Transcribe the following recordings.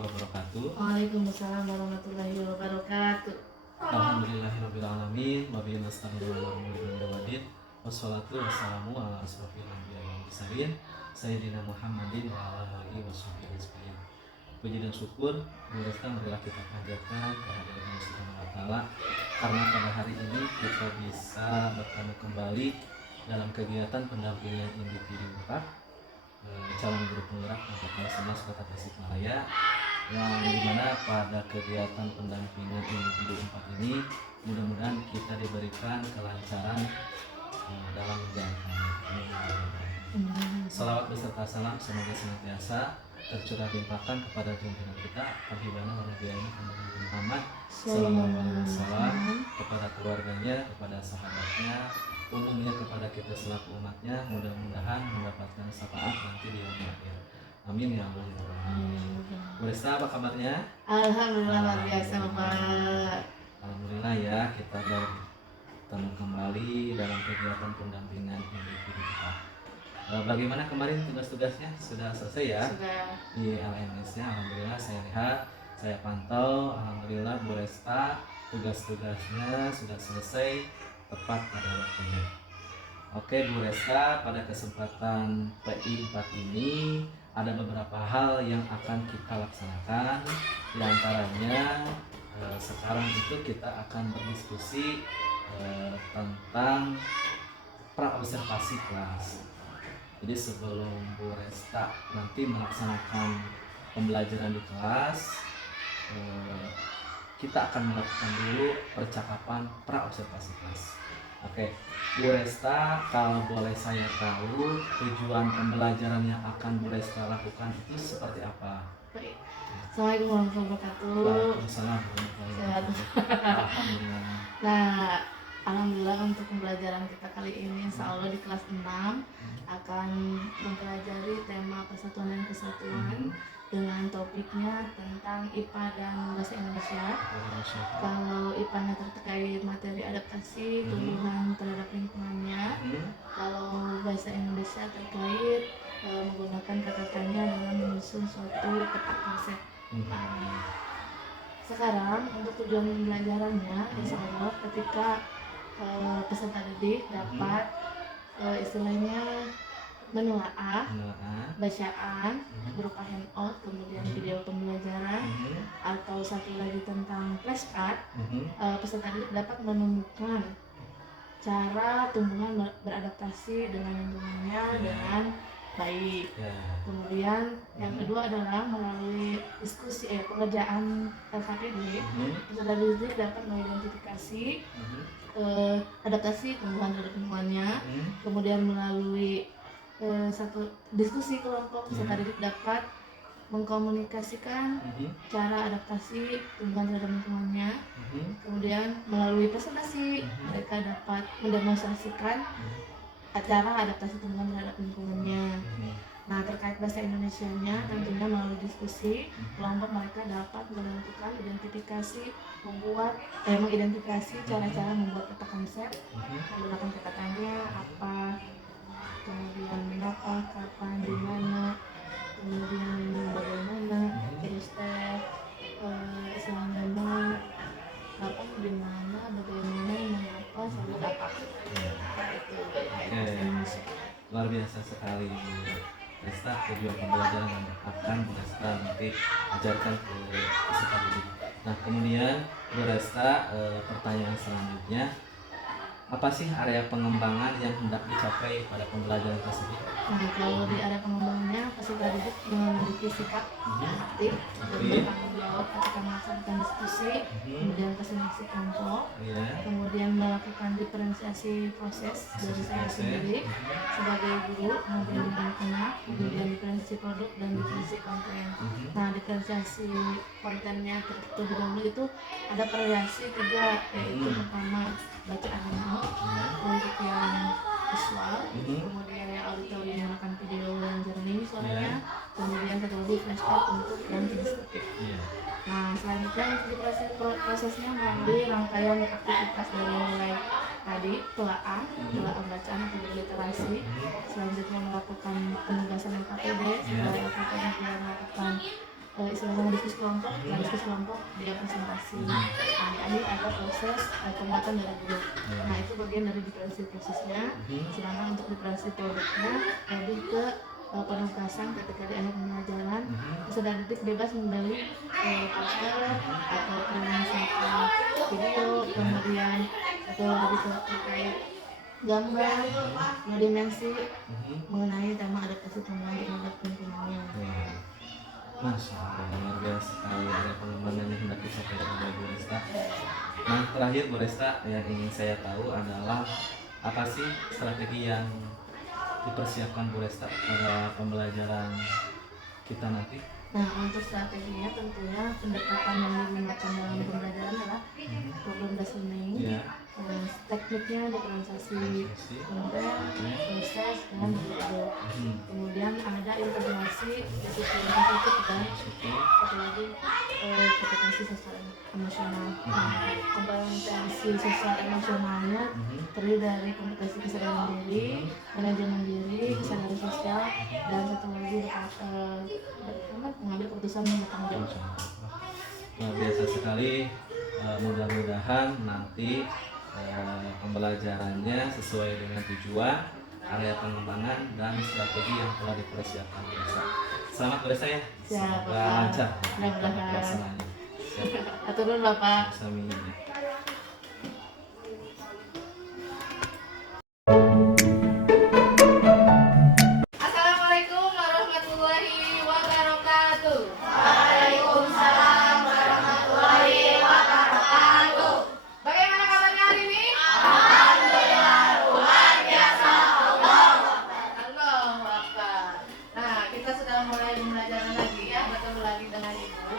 wabarakatuh. Waalaikumsalam warahmatullahi wabarakatuh. Alhamdulillahirabbil alamin wa bihi nasta'inu ala umuri dunya wassalatu wassalamu ala asrofil anbiya'i wal mursalin sayyidina Muhammadin wa ala alihi washabbihi ajmain. Puji dan syukur mereka marilah kita panjatkan kehadiran Allah Subhanahu wa taala karena pada hari ini kita bisa bertemu kembali dalam kegiatan pendampingan individu 4 calon guru penggerak untuk kelas 11 Kota Tasikmalaya, yang dimana pada kegiatan pendampingan individu 4 ini mudah-mudahan kita diberikan kelancaran dalam menjalankannya. Salawat beserta salam semoga senantiasa tercurah limpahkan kepada junjungan kita Habibana wa Nabiyyina Muhammad sallallahu alaihi wasallam, kepada keluarganya, kepada sahabatnya, umumnya kepada kita selaku umatnya, mudah-mudahan mendapatkan syafaat nanti di yaumil akhir. Amin ya Allah ya Rabbal. Bu Resta, apa kabarnya? Alhamdulillah luar biasa Bapak. Alhamdulillah ya, kita bertemu kembali dalam kegiatan pendampingan individu kita. Bagaimana kemarin tugas-tugasnya? Sudah selesai ya? Sudah. Di LMS-nya alhamdulillah saya lihat, saya pantau, alhamdulillah Bu Resta tugas-tugasnya sudah selesai tepat pada waktunya. Oke Bu Resta, pada kesempatan PI 4 ini ada beberapa hal yang akan kita laksanakan. Di antaranya sekarang itu kita akan berdiskusi tentang praobservasi kelas. Jadi sebelum Bu Resta nanti melaksanakan pembelajaran di kelas, kita akan melakukan dulu percakapan praobservasi kelas. Oke, Bu Resta, kalau boleh saya tahu tujuan pembelajaran yang akan Bu Resta lakukan itu seperti apa? Baik. Assalamualaikum warahmatullahi wabarakatuh. Waalaikumsalam warahmatullahi wabarakatuh. Alhamdulillah. Nah, alhamdulillah untuk pembelajaran kita kali ini insya Allah di kelas 6 akan mempelajari tema persatuan dan kesatuan dengan topiknya tentang IPA dan bahasa Indonesia. Kalau IPA-nya terkait materi adaptasi tumbuhan terhadap lingkungannya, kalau bahasa Indonesia terkait menggunakan kata tanya dalam menyusun suatu peta konsep. Sekarang untuk tujuan pembelajarannya, insya Allah ketika peserta didik dapat istilahnya menelaah bacaan berupa handout, kemudian video pembelajaran, atau satu lagi tentang flashcard. Peserta didik dapat menemukan cara tumbuhan beradaptasi dengan lingkungannya dengan baik. Kemudian yang kedua adalah melalui diskusi pengerjaan LKPD, peserta didik dapat mengidentifikasi adaptasi tumbuhan terhadap lingkungannya. Kemudian melalui satu diskusi kelompok, peserta didik dapat mengkomunikasikan cara adaptasi tumbuhan terhadap lingkungannya. Kemudian melalui presentasi mereka dapat mendemonstrasikan cara adaptasi tumbuhan terhadap lingkungannya. Nah, terkait bahasa Indonesianya tentunya melalui diskusi kelompok mereka dapat menentukan mengidentifikasi cara-cara membuat peta konsep menggunakan kata tanya apa, kemudian berapa, kapan, di mana, kemudian bagaimana, step, selama, kapan, di mana, bagaimana, mengapa, sampai apa. Luar biasa sekali Bu Resta, tujuan pembelajaran yang akan Bu Resta nanti ajarkan ke peserta didik. Nah kemudian Bu Resta, pertanyaan selanjutnya, apa sih area pengembangan yang hendak dicapai pada pembelajaran tersebut? Nah, kalau di area pengembangannya peserta didik memiliki sikap aktif dan bertanggung jawab ketika melaksanakan diskusi, kemudian presentasi kelompok, kemudian melakukan diferensiasi proses dari saya sendiri sebagai guru, kemudian anak-anak, kemudian diferensiasi produk dan diferensiasi konten. Nah, diferensiasi kontennya terlebih dahulu itu ada variasi 3, yaitu pertama bacaan untuk yang visual, kemudian yang auditori menggunakan video yang jernih suaranya, kemudian satu lagi flashcard untuk yang kinesthetik. Nah, selanjutnya prosesnya melalui rangkaian aktivitas dari mulai tadi telaah bacaan atau literasi, selanjutnya melakukan penugasan LKPD, setelah LKPD melakukan istilahnya diskusi kelompok, diskusi kelompok dia presentasi. Nah, ini ada proses pembuatan dari grup. Nah, itu bagian dari deklarasi prosesnya. Sedangkan untuk deklarasi produknya lebih ke penugasan ketika di akhir pembelajaran peserta didik bebas membeli poster atau misalkan video, kemudian atau lebih terkait gambar, dimensi mengenai tema adaptasi tumbuhan terhadap lingkungannya. Masya Allah, luar biasa sekali ada pengembangan yang hendak disampaikan oleh Bu Resta. Nah, terakhir Bu Resta, yang ingin saya tahu adalah apa sih strategi yang dipersiapkan Bu Resta pada pembelajaran kita nanti? Nah, untuk strateginya tentunya pendekatan yang digunakan dalam pembelajaran adalah problem listening, tekniknya diferensiasi, konten, proses, dan bentuk. Kemudian ada integrasi disiplin kognitif dan satu lagi kompetensi sosial emosional. Kompetensi sosial emosionalnya terdiri dari kompetensi kesadaran diri, manajemen diri, kesadaran sosial, dan satu lagi mengambil keputusan yang bertanggung jawab. Nah, biasa sekali, mudah-mudahan nanti pembelajarannya sesuai dengan tujuan, area pengembangan, dan strategi yang telah dipersiapkan Bu Resta. Selamat Bu Resta ya. Semoga lancar pelaksananya. Atur dulu Bapak. Assalamualaikum warahmatullahi wabarakatuh. Waalaikumsalam warahmatullahi wabarakatuh. Bagaimana kabarnya hari ini? Alhamdulillah luar biasa. Allahu Akbar. Nah, kita sudah mulai pembelajaran lagi ya, bertemu lagi dengan Ibu.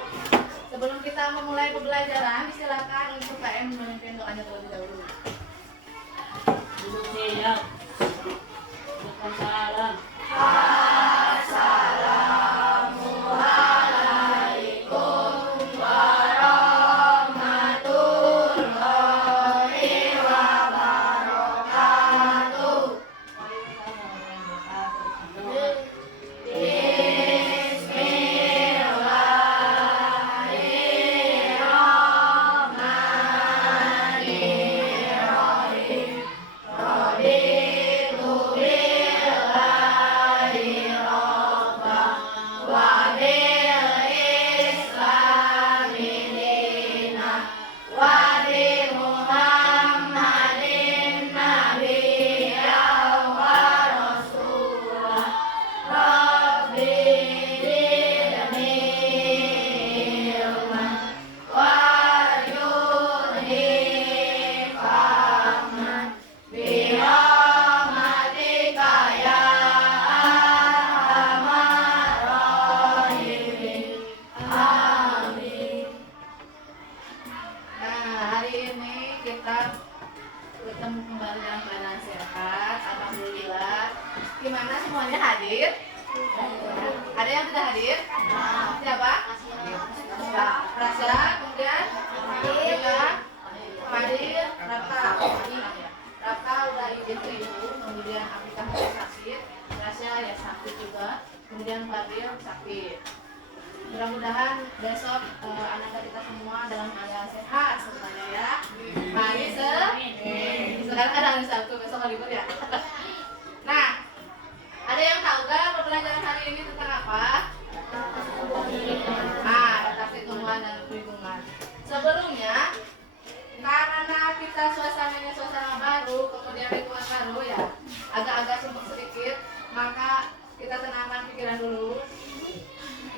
Sebelum kita memulai pembelajaran, silakan untuk KM memimpin doanya terlebih dahulu. Siap. Salam. Gimana semuanya hadir? Ada yang tidak hadir? Siapa? Rasya, kemudian Ika, Hadir, Raka. Raka udah izin ke ibu, kemudian Afrika masih sakit, Rasya ya sakit juga, kemudian Hadir sakit. Mudah-mudahan besok anak kita semua dalam keadaan sehat semuanya ya. Mari sekarang ada hari Sabtu, besok hari libur ya. Nah, ada yang tahu gak pembelajaran hari ini tentang apa? Adaptasi tumbuhan dan lingkungan. Sebelumnya, karena kita suasananya suasana baru, kemudian lingkungan baru ya, agak-agak sumpuk sedikit, maka kita tenangkan pikiran dulu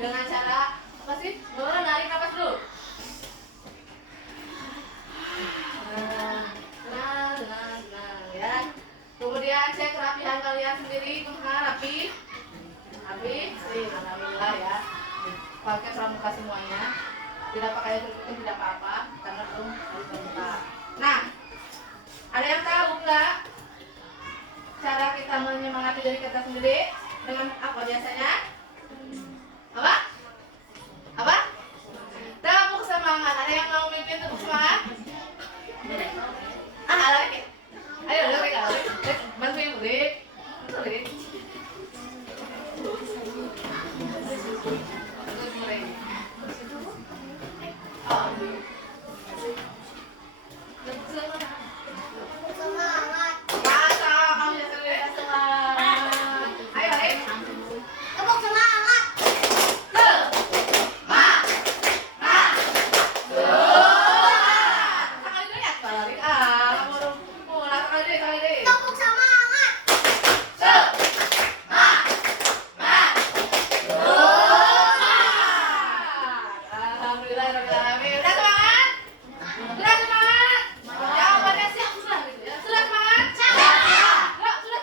dengan cara apa sih? Narik napas dulu. Tenang ya. Kemudian cek kerapihan kalian sendiri, rapi, alhamdulillah ya. Pakai pramuka semuanya, tidak pakai tutup tidak apa-apa, karena belum pramuka. Nah, ada yang tahu nggak cara kita menyemangati diri kita sendiri dengan apa biasanya? Apa? Tepuk semangat. Ada yang mau mimpin tepuk semangat? Lagi. Ayo, bantu ibu, Rik. Bantu, Rik. Alhamdulillahirobbilalamin. Udah semangat? Sudah semangat? Jawabannya siap sudah gitu ya. Sudah semangat? Sudah semangat? Kalau udah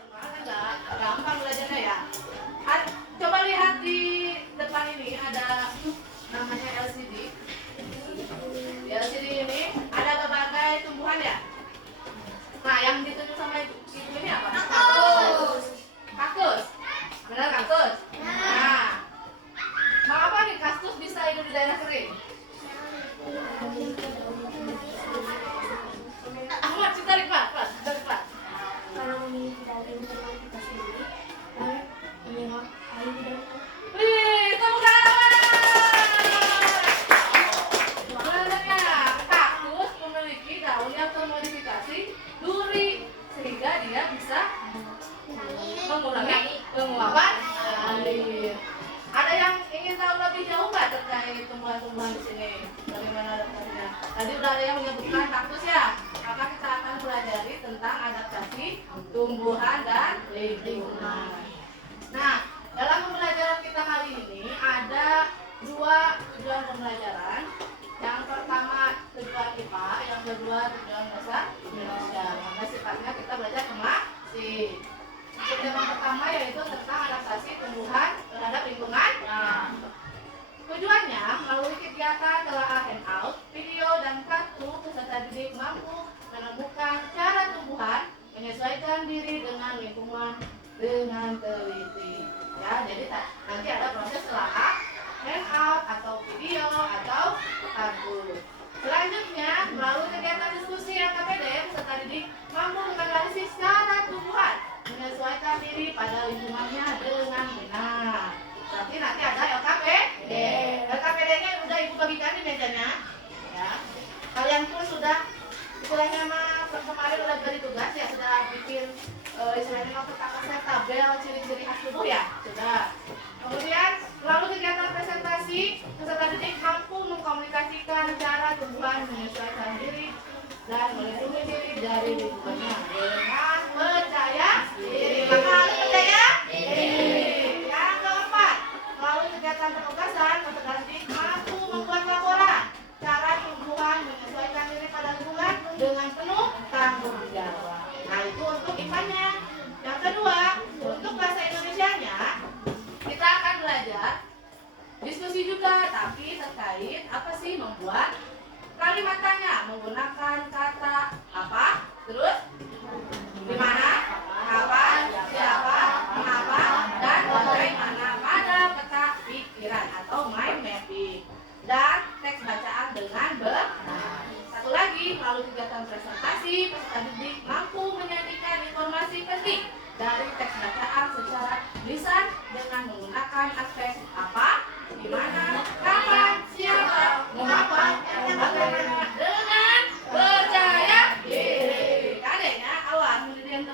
semangat kan gampang belajarnya ya. Coba lihat di depan ini ada namanya LCD. Di LCD ini ada berbagai tumbuhan ya. Nah, yang ditunjuk sama ibu ini apa? Kaktus. Kaktus. Benar kaktus? Nah, mengapa nih kaktus bisa hidup di daerah kering? Ahmad, cerita Pak. Karena memiliki daging teman kita sendiri dan menyerap air di dalam. Wih, tepuk tangan. Sebenarnya kaktus memiliki daun yang termodifikasi duri sehingga dia bisa mengurangi penguapan air. Ada yang ingin tahu lebih jauh nggak terkait tumbuhan-tumbuhan di sini? Bagaimana adaptasinya? Tadi udah ada yang menyebutkan kaktus ya. Maka kita akan pelajari tentang adaptasi tumbuhan dan lingkungan. Nah, dalam pembelajaran kita kali ini ada dua tujuan pembelajaran. Yang pertama tujuan IPA, yang kedua tujuan bahasa Indonesia. Maka sifatnya kita belajar masing. Yang pertama yaitu tentang adaptasi tumbuhan terhadap lingkungan. Nah, tujuannya melalui kegiatan telaah handout, video dan kartu peserta didik mampu menemukan cara tumbuhan menyesuaikan diri dengan lingkungan dengan teliti. Ya, jadi nanti ada proses telaah handout atau video atau kartu. Selanjutnya, melalui kegiatan diskusi LKPD, peserta didik mampu menganalisis cara tumbuhan menyesuaikan diri pada lingkungannya dengan benar. Berarti nanti ada LKPD. LKPD-nya udah ibu bagikan di mejanya. Ya. Kalian pun sudah istilahnya kemarin udah beri tugas ya, sudah bikin istilahnya pertama tabel ciri-ciri khas tubuh ya, sudah. Kemudian melalui kegiatan presentasi, peserta didik mampu mengkomunikasikan cara tumbuhan menyesuaikan diri dan melindungi diri dari lingkungannya dengan percaya diri. Maka harus percaya diri. Yang keempat, melalui kegiatan penugasan, peserta didik mampu membuat laporan cara tumbuhan menyesuaikan diri pada lingkungan dengan penuh tanggung jawab. Nah, itu untuk IPA-nya. Yang kedua, untuk bahasa Indonesianya, kita akan belajar diskusi juga, tapi terkait apa sih membuat kalimat tanya menggunakan kata apa, terus di mana, kapan, siapa, mengapa, dan bagaimana pada peta pikiran atau mind mapping, dan teks bacaan dengan benar. Satu lagi, melalui kegiatan presentasi, peserta didik mampu menyajikan informasi penting dari teks bacaan secara lisan dengan menggunakan aspek apa, di mana, kapan, siapa, mengapa, dan bagaimana dengan percaya diri. Adanya awas, kemudian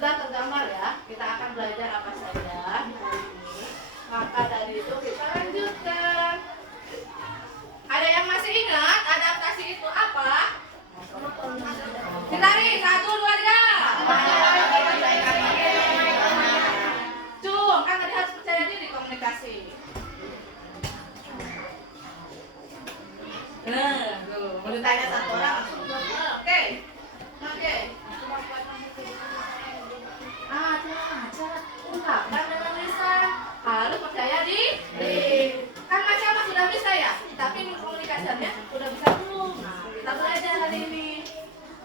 sudah tergambar ya, kita akan belajar apa saja hari ini. Maka dari itu kita lanjutkan. Ada yang masih ingat adaptasi itu apa? Ditari, 1, 2, 3. Cung, kan tadi harus percaya diri komunikasi. Tuh, mau ditanya satu orang langsung oke. Oke. Cara ungkapkan dengan lisan harus percaya diri. Kan macam sudah bisa ya, tapi komunikasinya sudah bisa belum? Nah, kita belajar hari ini.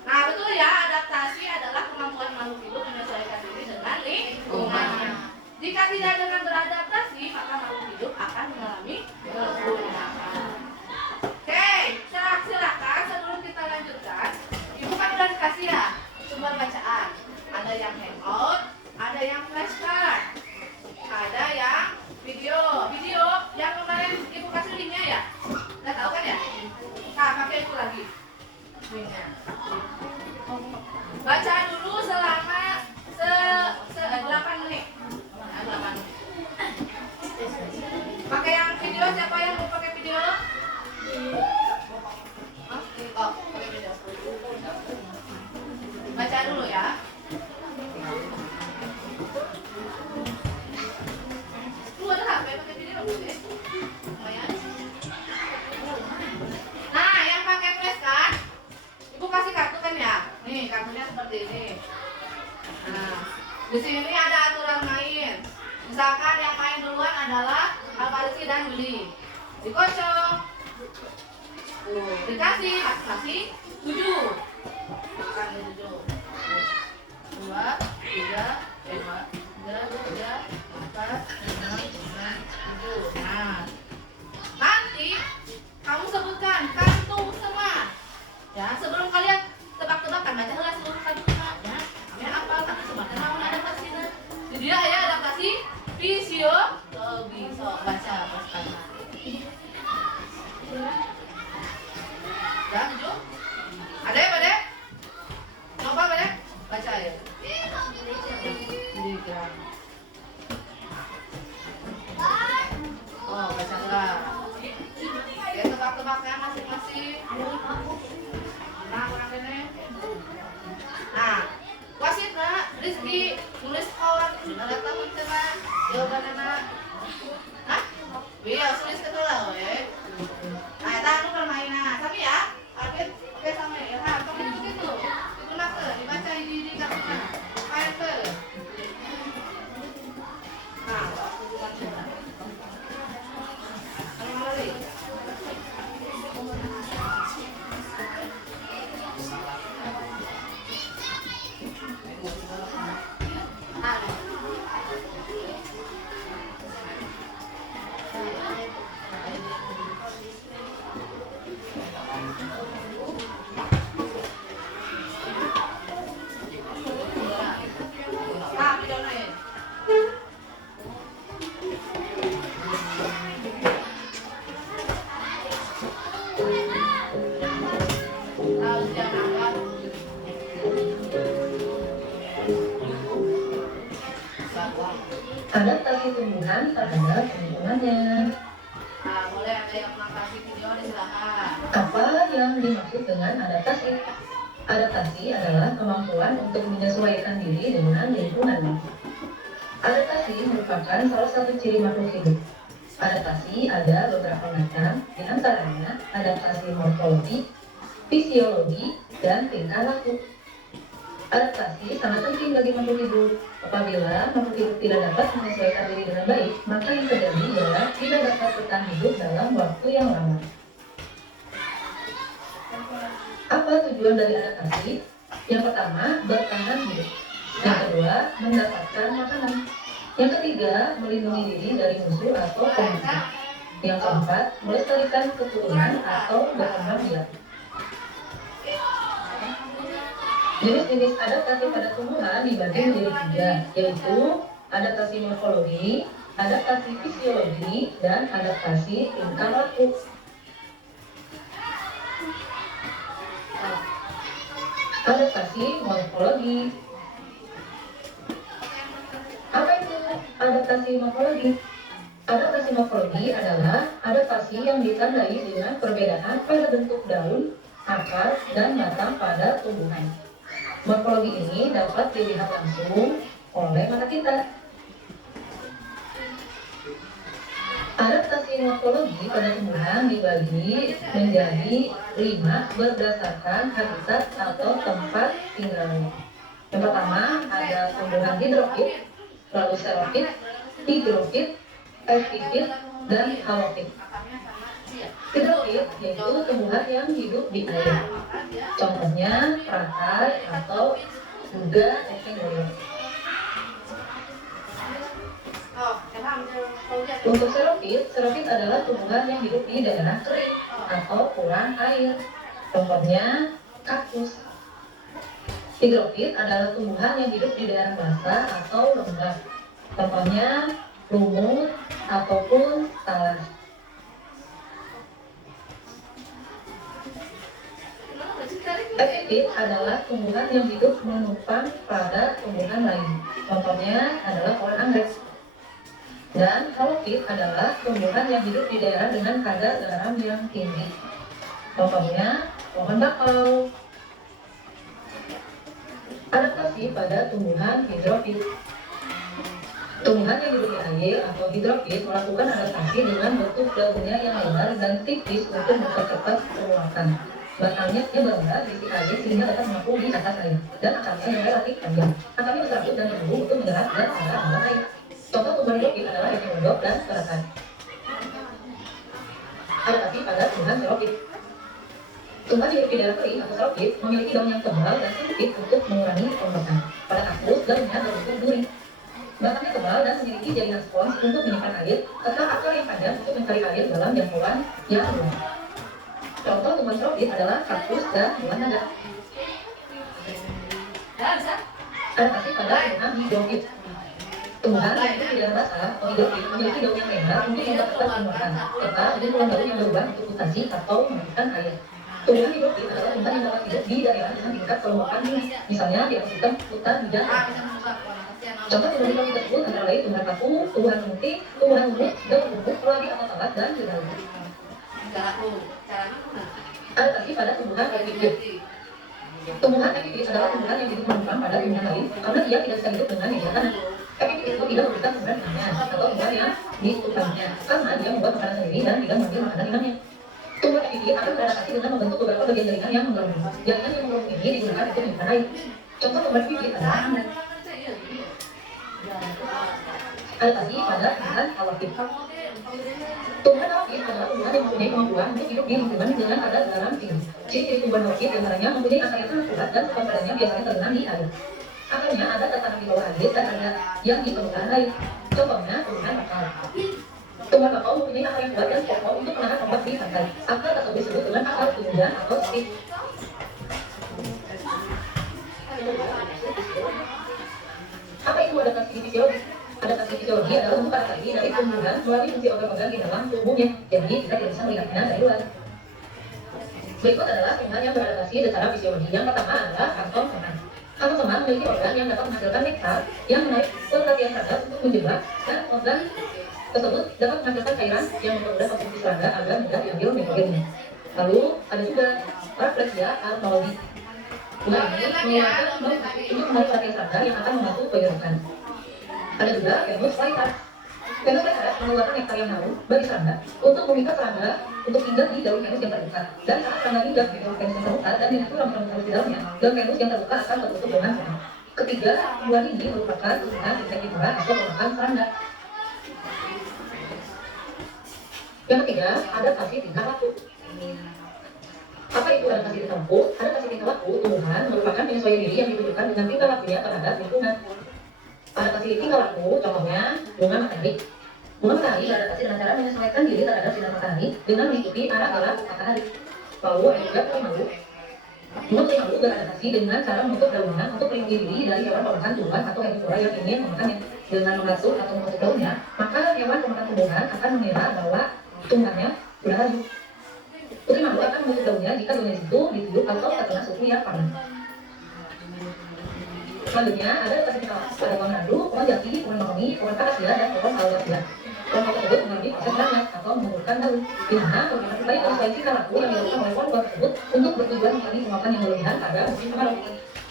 Nah, betul ya, adaptasi adalah kemampuan makhluk hidup menyesuaikan diri dengan lingkungan. Jika tidak dengan beradaptasi, maka makhluk hidup akan mengalami kepunahan. Oke, silakan sebelum kita lanjutkan. Ibu kan udah dikasih ya sumber bacaan. Ada yang hangout, ada yang flashcard, ada yang video yang kemarin ibu kasih linknya ya. Udah tahu kan ya? Nah, pakai itu lagi linknya. Baca dulu selama 8 menit. Nah, 8 menit. Pakai yang video, siapa yang mau pakai video? Oh, pakai video. Baca dulu ya. Lu ada HP pakai video boleh? Lumayan. Nah, yang pakai flash kan? Ibu kasih kartu kan ya? Nih, kartunya seperti ini. Nah, di sini ada aturan main. Misalkan yang main duluan adalah Alfarisi dan Willy. Dikocok. Dikasih masing-masing 7. Makan 7. 2, 3, 4, 5, 6, 7. Nah, nanti kamu sebutkan kartu semua. Ya, sebelum kalian tebak-tebakan baca heula seluruh kartu semua. Ya, kalian apa kartu semua? Karena mau adaptasi. Jadi dia ya adaptasi fisiologi. So, baca pertama. Ya, 7. Ada ya, Pada? Coba, Pada? Baca ya. Miligram. Oh, baca lah. Ya, tebak-tebaknya masing-masing. Nah, kurang ini. Nah, wasitna Rizky nulis orang itu sudah datang coba jawabannya. Hah? Iya, tulis kedua we. Nah, itu anu permainan. Tapi ya, Arvin oke sama ya. Nah, pokoknya begitu. Digunakan, dibaca di kartunya. KRT. Nah, waktu dibaca. Kembali. Adaptasi tumbuhan terhadap lingkungannya. Nah, boleh ada yang mengatasi video, silakan. Apa yang dimaksud dengan adaptasi? Adaptasi adalah kemampuan untuk menyesuaikan diri dengan lingkungan. Adaptasi merupakan salah satu ciri makhluk hidup. Adaptasi ada beberapa macam, di antaranya adaptasi morfologi, fisiologi, dan tingkah laku. Adaptasi sangat penting bagi makhluk hidup. Apabila makhluk hidup tidak dapat menyesuaikan diri dengan baik, maka yang terjadi adalah tidak dapat bertahan hidup dalam waktu yang lama. Apa tujuan dari adaptasi? Yang pertama, bertahan hidup. Yang kedua, mendapatkan makanan. Yang ketiga, melindungi diri dari musuh atau pembunuh. Yang keempat, melestarikan keturunan atau berkembang biak. Jenis-jenis adaptasi pada tumbuhan dibagi menjadi 3, yaitu adaptasi morfologi, adaptasi fisiologi, dan adaptasi tingkah laku. Adaptasi morfologi. adaptasi morfologi. Adaptasi morfologi adalah adaptasi yang ditandai dengan perbedaan pada bentuk daun, akar, dan batang pada tumbuhan. Morfologi ini dapat dilihat langsung oleh mata kita. Adaptasi morfologi pada tumbuhan dibagi menjadi 5 berdasarkan habitat atau tempat tinggalnya. Yang pertama ada tumbuhan hidrofit, lalu xerofit, higrofit, epifit, dan halofit. Hidrofit yaitu tumbuhan yang hidup di air. Contohnya teratai atau juga eceng gondok. Untuk xerofit adalah tumbuhan yang hidup di daerah kering atau kurang air. Contohnya kaktus. Higrofit adalah tumbuhan yang hidup di daerah basah atau lembab. Contohnya lumut ataupun talas. Epifit adalah tumbuhan yang hidup menumpang pada tumbuhan lain. Contohnya adalah pohon anggrek. Dan halofit adalah tumbuhan yang hidup di daerah dengan kadar garam yang tinggi. Contohnya pohon bakau. Adaptasi pada tumbuhan hidrofit. Tumbuhan yang hidup di air atau hidrofit melakukan adaptasi dengan bentuk daunnya yang lebar dan tipis untuk mempercepat penguapan. Batangnya berada di air sehingga dapat mengapung di atas air, dan akarnya yang relatif panjang. Akarnya berserabut dan bertumbuh untuk menyerap dan mengolah bawah air. Contoh tumbuhan hidrofit adalah eceng gondok dan teratai. Adaptasi pada tumbuhan xerofit. Tumbuhan hidup di daerah kering atau xerofit memiliki daun yang tebal dan sempit untuk mengurangi pembekan. Pada kaktus, daunnya berbentuk duri. Batangnya tebal dan memiliki jaringan spons untuk menyimpan air, serta akar yang panjang untuk mencari air dalam jangkauan yang luas. Contoh tumbuhan xerofit adalah kaktus dan buah naga. Adaptasi pada tumbuhan hidrofit. Tumbuhan yang hidup di daerah basah atau hidrofit memiliki daun yang lebar untuk mempercepat penguapan, serta kumpulan daun yang berubah untuk mutasi atau mematikan air. Tumbuhan hidrofit adalah tumbuhan yang dapat hidup di daerah dengan tingkat kelembapan tinggi, misalnya di atas hitam, hutan, dan contoh tumbuhan hidrofit tersebut antara lain tumbuhan paku, tumbuhan putih, tumbuhan lumut, daun bubuk, keladi atau talas, dan begalu. Adaptasi pada tumbuhan epifit. Tumbuhan epifit adalah tumbuhan yang hidup menumpang pada tumbuhan lain karena dia tidak bisa hidup dengan media tanah. Epifit itu tidak memberikan tumbuhan inangnya atau tumbuhan yang ditukannya karena dia membuat makanan sendiri dan tidak mengambil makanan inangnya. Tumbuhan epifit akan beradaptasi dengan membentuk beberapa bagian jaringan yang menggelembung. Jaringan yang menggelembung ini digunakan untuk menyimpan air. Contoh tumbuhan epifit adalah anggrek. Adaptasi pada tumbuhan halofit. Tumbuhan halofit adalah tumbuhan yang mempunyai kemampuan untuk hidup di lingkungan dengan kadar garam tinggi. Ciri-ciri tumbuhan halofit diantaranya mempunyai akar yang sangat kuat dan sifat badannya biasanya tergenang di air. Akarnya ada tertanam di bawah air dan ada yang di permukaan air. Contohnya tumbuhan bakau. Tumbuhan bakau mempunyai akar yang kuat dan kokoh untuk menahan ombak di pantai. Akar tersebut disebut dengan akar tumbuhan atau stick. Apa itu adaptasi fisiologi? Adaptasi fisiologi adalah bentuk adaptasi dari tumbuhan melalui fungsi organ-organ di dalam tubuhnya. Jadi kita tidak bisa melihatnya dari luar. Berikut adalah tumbuhan yang beradaptasi secara fisiologi. Yang pertama adalah kantong semar. Kantong semar memiliki organ yang dapat menghasilkan nektar yang menarik perhatian serangga untuk menjebak, dan organ tersebut dapat menghasilkan cairan yang mempermudah konsumsi serangga agar mudah diambil mikroorganisme. Lalu ada juga Rafflesia arnoldii. Bunga ini menggunakan untuk menarik perhatian serangga yang akan membantu penyerokan. Ada juga Venus flytrap. Venus flytrap mengeluarkan nektar yang harum bagi serangga untuk memikat serangga untuk tinggal di daun Venus yang terbuka. Dan saat serangga tinggal di daun Venus yang terbuka dan menyatu rambut-rambut halus di dalamnya, daun Venus yang terbuka akan tertutup dengan semar. Ketiga, tumbuhan ini merupakan tumbuhan insektivora atau pemakan serangga. Yang ketiga, adaptasi tingkah laku. Apa itu adaptasi tingkah laku? Adaptasi tingkah laku tumbuhan merupakan penyesuaian diri yang ditunjukkan dengan tingkah lakunya terhadap lingkungan. Adaptasi tingkah laku, contohnya bunga matahari. Bunga matahari beradaptasi dengan cara menyesuaikan diri terhadap sinar matahari dengan mengikuti arah gerak matahari. Lalu ada juga pelimalu. Bunga pelimalu beradaptasi dengan cara menutup daunnya untuk melindungi diri dari hewan pemakan tumbuhan atau herbivora yang ingin memakannya. Dengan membasuh atau menutup daunnya, maka hewan pemakan tumbuhan akan mengira bahwa tumbuhannya sudah laju. Putri malu akan menutup daunnya jika daunnya itu ditiup atau terkena suhu yang panas. Selanjutnya ada adaptasi tingkah laku pada pohon randu, pohon jati, pohon mahoni, pohon akasia, dan pohon albasia. Pohon tersebut mengalami proses nanas atau mengumpulkan daun, di mana perbedaan upaya konservasi tingkah laku yang dilakukan oleh pohon tersebut untuk bertujuan mengurangi penguapan yang berlebihan pada musim kemarau.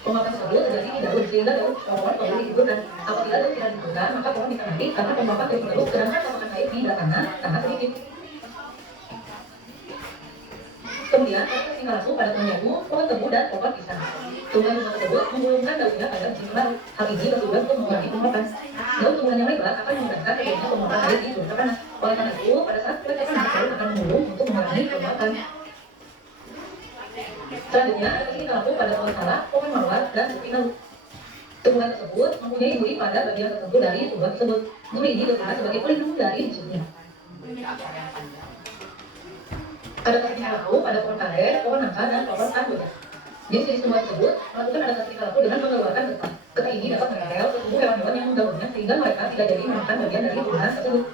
Penguapan tersebut terjadi di daun sehingga daun pohon perlu diliburkan. Apabila daun tidak diliburkan, maka pohon bisa mati karena penguapan terus-menerus, sedangkan pasokan air di belakangnya sangat sedikit. Kemudian, adaptasi tingkah laku pada pohon jambu, pohon tebu, dan pohon pisang. Tumbuhan tersebut menggulungkan daunnya pada musim kemarau. Hal ini bertujuan untuk mengurangi penguapan. Daun tumbuhan yang lebar akan memudahkan terjadinya penguapan air di cuaca panas. Oleh karena itu, pada saat cuaca panas, daun akan menggulung untuk mengurangi penguapan. Selanjutnya, adaptasi tingkah laku pada pohon salak, pohon mawar, dan spinel. Tumbuhan tersebut mempunyai duri pada bagian tertentu dari tumbuhan tersebut. Duri ini berfungsi sebagai pelindung dari musuhnya. Adaptasi tingkah laku pada pohon karet, pohon nangka, dan pohon kamboja. Jenis tumbuhan tersebut melakukan adaptasi tingkah laku dengan mengeluarkan getah. Getah ini dapat menempel ke tubuh hewan-hewan yang mengganggunya sehingga mereka tidak jadi memakan bagian dari tumbuhan tersebut.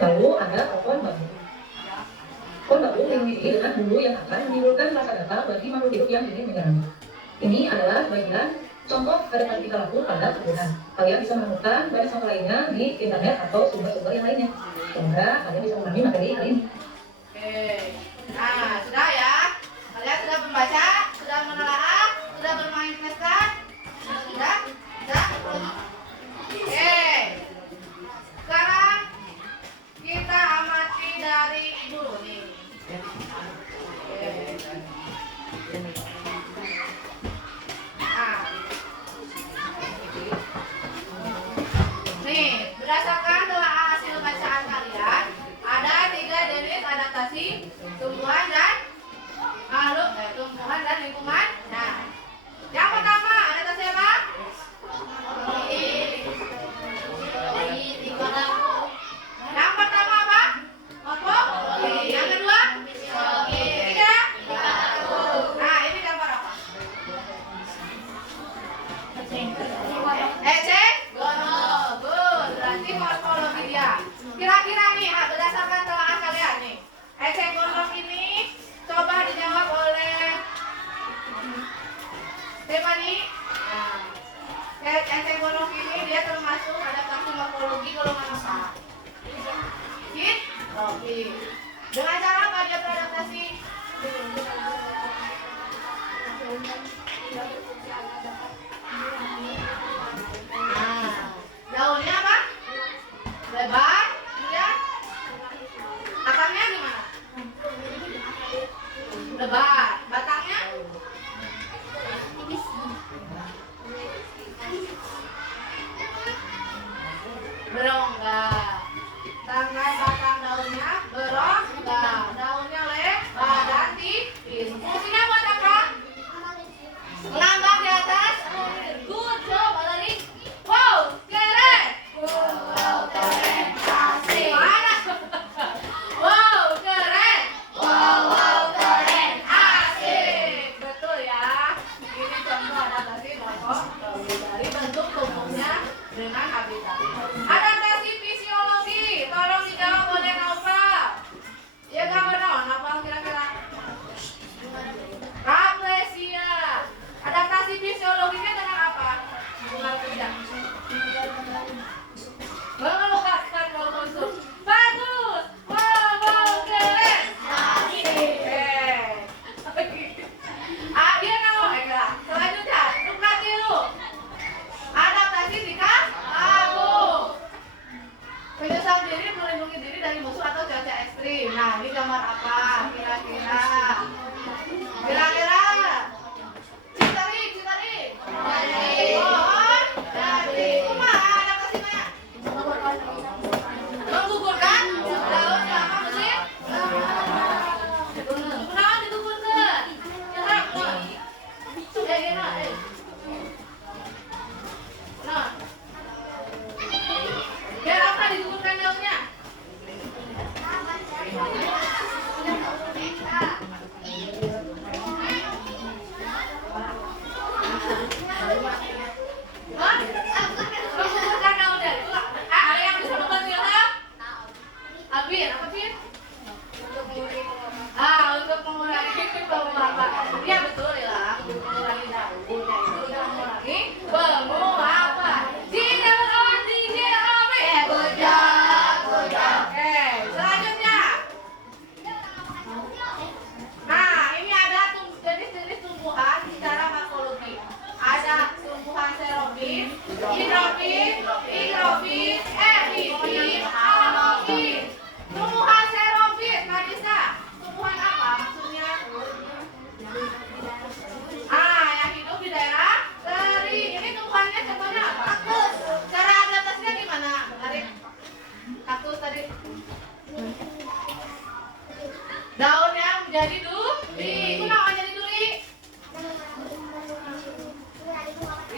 Lalu ada pohon bambu. Pohon bambu dilindungi dengan bulu yang akan menimbulkan rasa gatal bagi makhluk hidup yang ingin menyerangnya. Ini adalah sebagian contoh adaptasi tingkah laku pada tumbuhan. Kalian bisa menemukan banyak contoh lainnya di internet atau sumber-sumber yang lainnya. Semoga kalian bisa memahami materi hari ini. Oke. Nah, sudah ya. Kalian sudah membaca, sudah menelaah, sudah bermain pesta? Sudah? Sudah? Oke. Sekarang kita amati dari ibu nih. Nih, berdasarkan telah hasil bacaan kalian, ada 3 jenis adaptasi tumbuhan dan tumbuhan dan lingkungan. Nah, yang pertama adaptasi apa? Yang pertama apa? Apa? Yang kedua? Tiga? Nah, ini gambar apa? Eceng? Good. Berarti morfologi dia. Kira-kira nih, berdasarkan telah kalian nih, eceng gondok ini coba dijawab oleh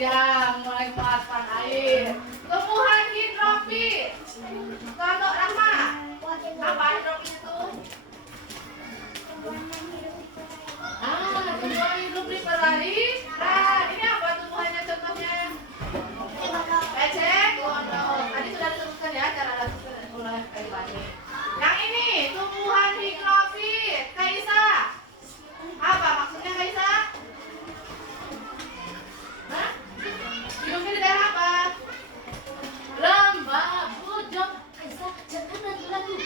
yang mulai mengeluarkan air. Tumbuhan hidrofit. Kelompok Rahma. Apa hidrofit itu? Tumbuhan hidrofit berlari. Nah, ini apa tumbuhannya contohnya? Becek, gondok. Tadi sudah disebutkan ya cara lakukan ulang kali lagi. Yang ini tumbuhan higrofit. Kaisa. Apa maksudnya Kaisa? Hah? Hidupnya di daerah apa? Lembah Bujong. Kaisa, jangan lagi.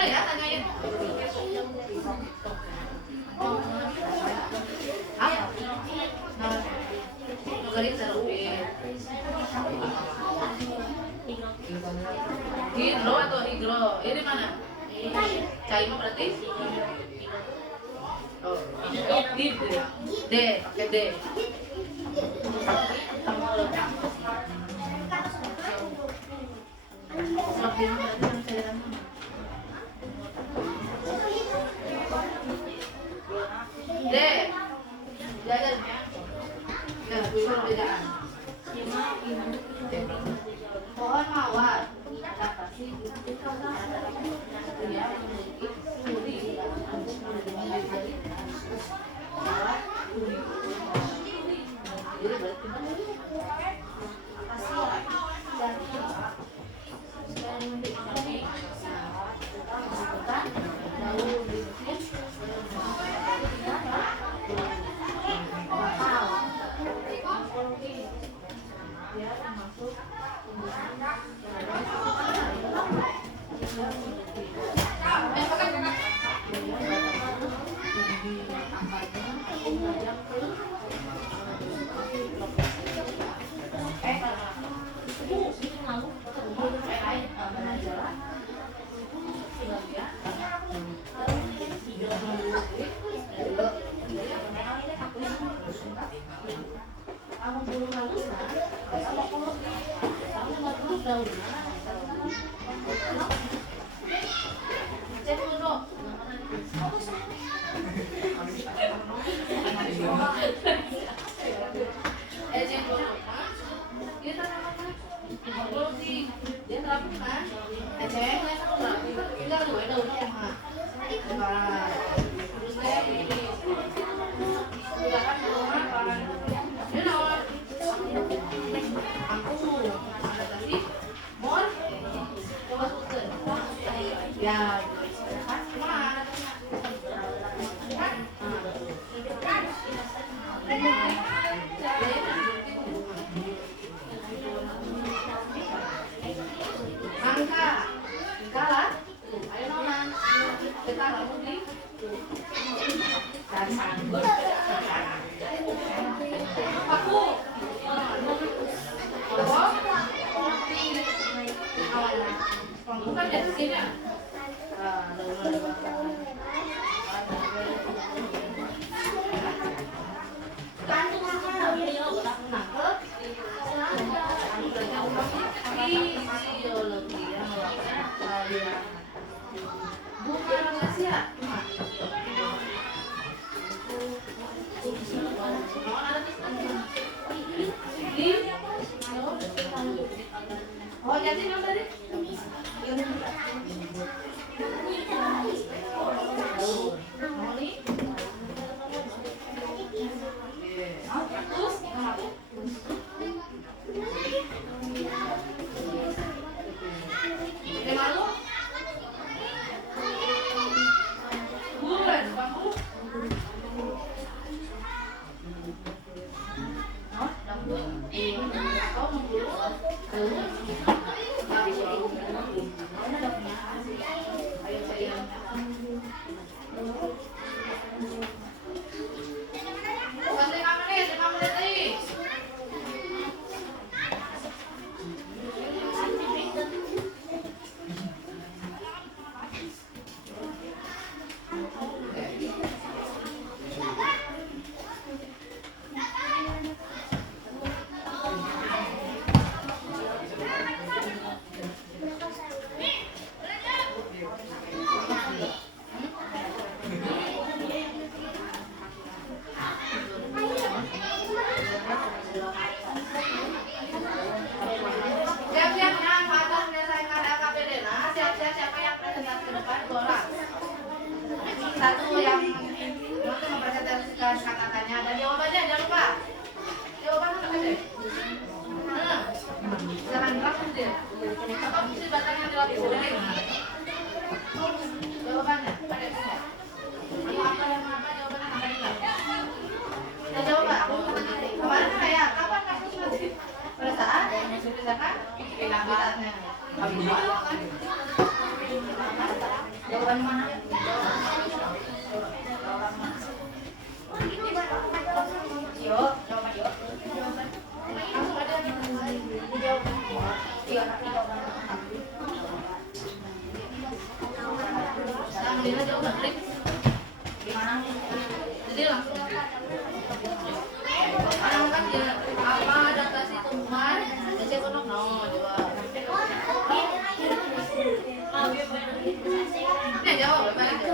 boleh ya tanyain. Apa? Garing serupin. Hidro atau hidro? Ini mana? Cai mah berarti? Oh, hidro. D, pakai D. D. Jajan. Nah, perbedaan. Pohon mawar dapat sih dia memiliki duri ya angka kalah ayo nona kita kamu di dan aku bukan dari sini ya. Bukan rahasia. Oh, jadi yang tadi? Satu yang nanti mempresentasikan kata-katanya dan jawabannya jangan lupa. Jawabannya apa sih? Jangan langsung dia. Atau mesti batang yang dilapisi sendiri. Jawabannya ada semua. Apa yang apa jawabannya apa juga. Kita jawab aku kemarin saya kapan kamu nanti pada saat misalkan bilang baratnya. Jadi langsung orang kan dia apa adaptasi tumbuhan biasanya kono juga ini jawab apa itu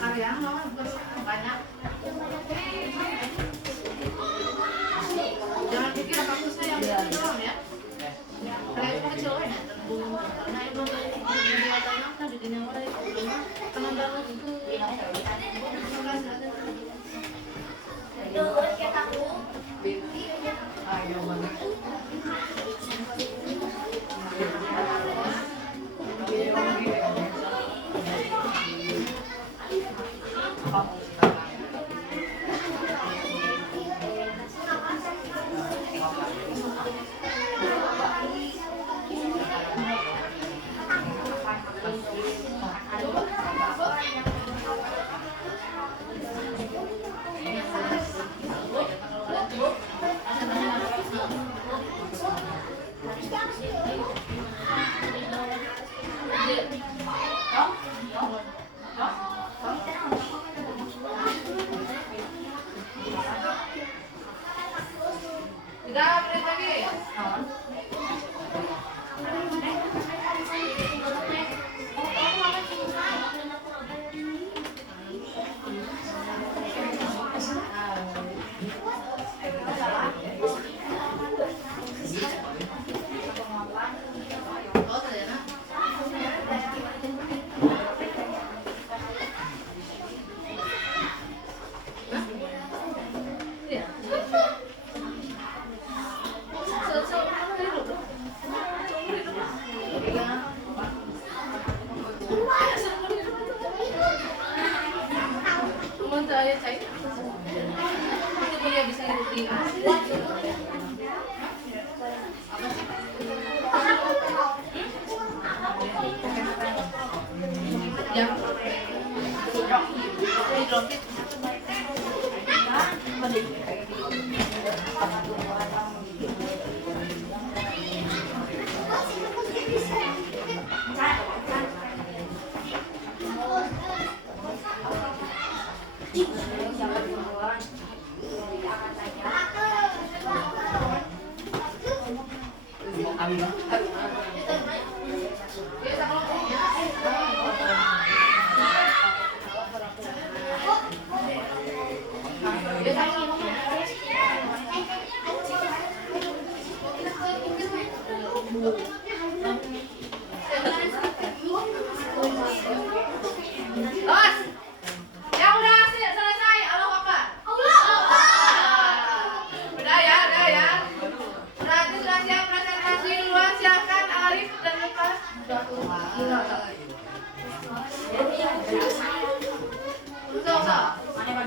karya banyak jangan pikir kampusnya yang doang ya karya itu kecil kan ya karena itu kelihatannya kan di dunia orang itu penonton itu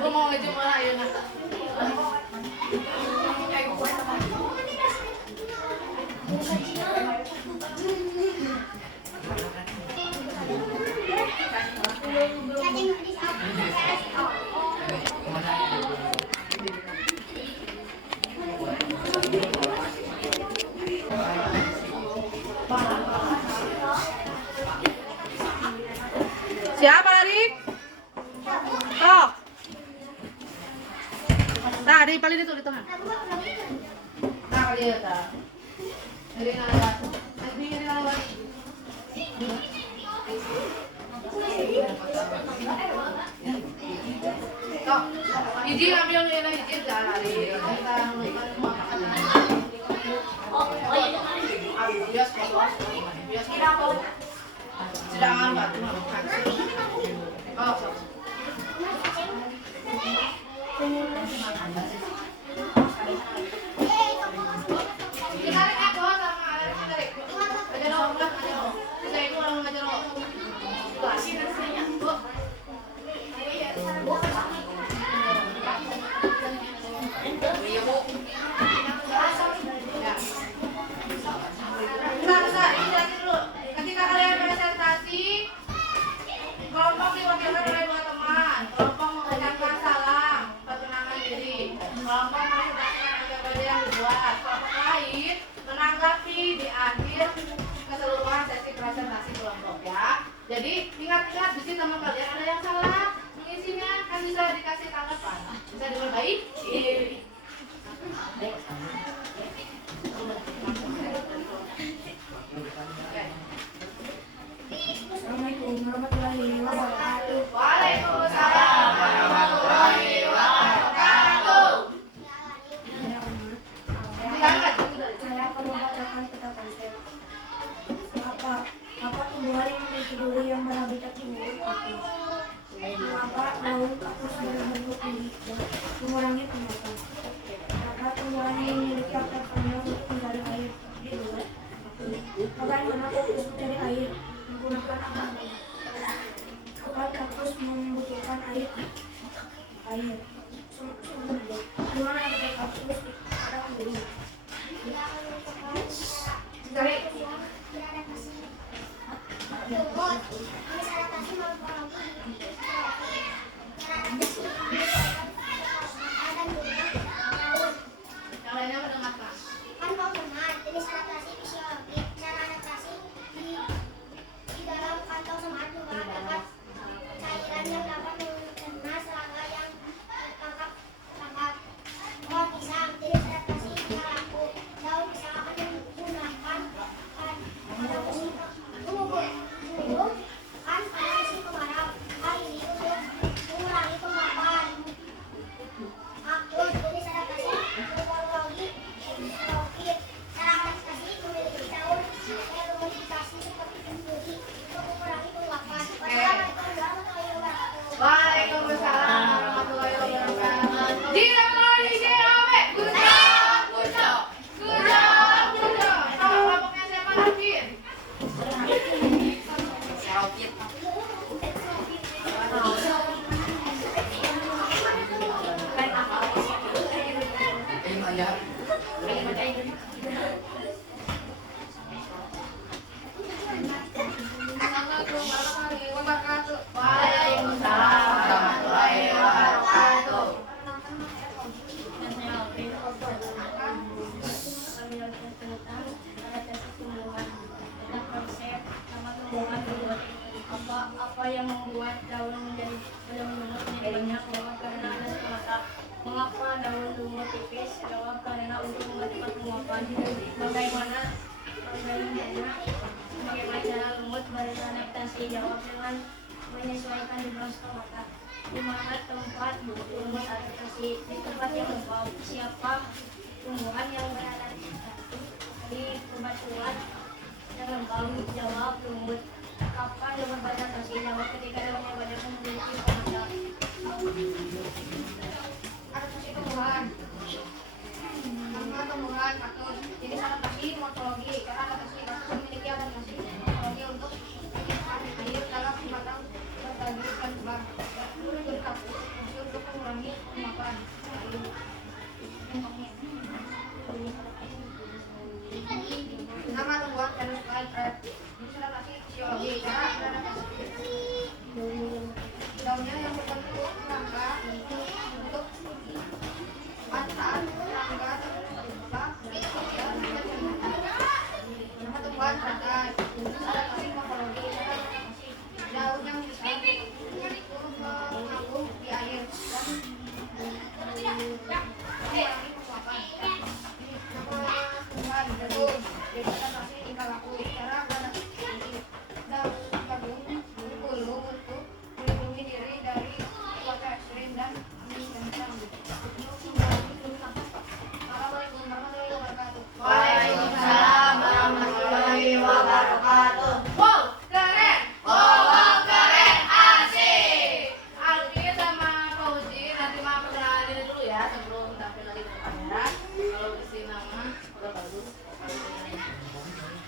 Gue mau ngejumlah ayo nasa. Nah, di paling itu di tengah. Nah, dia tak. Dari lewat. Dari lewat. Kok, hiji ambil ini hiji dah. Kita bias kos. Bias kira sedangkan batu. Oh, ketika kalian presentasi, kelompok diwakilkan oleh 2 teman. Kelompok mengucapkan salam, perkenalkan diri. Kelompok mengucapkan agenda yang dibuat. Kelompok lain menanggapi di akhir keseluruhan sesi presentasi kelompok ya. Jadi ingat-ingat di sini teman kalian ada yang salah mengisinya kan bisa dikasih tanggapan, bisa diperbaiki. Assalamualaikum warahmatullahi wabarakatuh. Waalaikumsalam warahmatullahi wabarakatuh. Saya akan membacakan peta konsep. Apa tumbuhan yang memiliki duri yang berhabitat di mulut kaktus? Mengapa daun kaktus berbentuk tinggi dan mengurangi penyakit? Maka tumbuhan yang memiliki akar panjang untuk mencari air di luar. Bagaimana kaktus mencari air? Menggunakan akar. Kapan kaktus membutuhkan air? Di mana ada kaktus? Ada duri. Cari. Yang lainnya mendengarkan. Kan kau benar, jenis adaptasi fisiologi. Cara adaptasi di dalam kantong semat juga terdapat cairan yang dapat mencerna serangga yang tertangkap. Pohon pisang, jenis adaptasi laku. Daun pisang akan menggunakan pada musim tumbuh kan pada musim kemarau. Hal ini untuk mengurangi pengapaan. Kaktus, jenis adaptasi morfologi. Cara adaptasi memiliki daun modifikasi seperti duri untuk mengurangi penguapan. Wassalamualaikum warahmatullahi wabarakatuh. Waalaikumsalam warahmatullahi wabarakatuh. Dilakukan di JAW. Good job, good job, good job, good job. Nama kelompoknya siapa lagi? Assalamualaikum warahmatullahi wabarakatuh. Waalaikumsalam warahmatullahi wabarakatuh. Apa yang membuat daun menjadi lumut menjadi banyak? Jawab karena ada semata. Mengapa daun lumut tipis? Jawab karena untuk membantu penguapan. Bagaimana cara lumut beradaptasi? Jawab dengan menyesuaikan jumlah stomata. Di mana tempat lumut adaptasi? Di tempat yang lembab. Siapa tumbuhan yang beradaptasi? Di bebatuan yang lembab. Jawab lumut. Kapan lumut beradaptasi? Jawab ketika daunnya banyak memiliki pengacau. Adaptasi tumbuhan. Nama tumbuhan kaktus. Jenis adaptasi morfologi. Cara adaptasi kaktus memiliki adaptasi morfologi untuk menghidupkan air dalam batang bertagi dan kembang. Berkaktus fungsi untuk mengurangi penguapan air. Nama tumbuhan Venus flytrap. Jenis adaptasi fisiologi. Cara adaptasi daunnya yang berbentuk rangka untuk manfaat rangka terbuka dan nama Waalaikumsalam warahmatullahi wabarakatuh. Wow, keren. Wow, keren. Asik. Alfi sama Fauzi nanti mau perkenalan diri dulu ya sebelum tampil lagi ke kamera. Kalau isi nama udah bagus.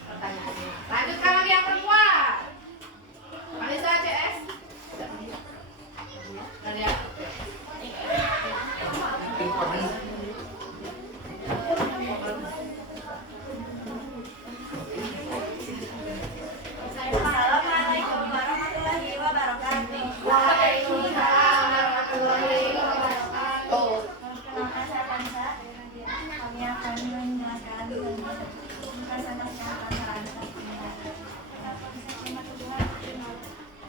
Pertanyaannya. Lanjutkan lagi yang perempuan. Anissa CS. Nadia. Assalamualaikum warahmatullahi wabarakatuh. Waalaikumsalam warahmatullahi wabarakatuh. Perkenalkan saya Kansa. Kami akan menjelaskan tentang kesehatan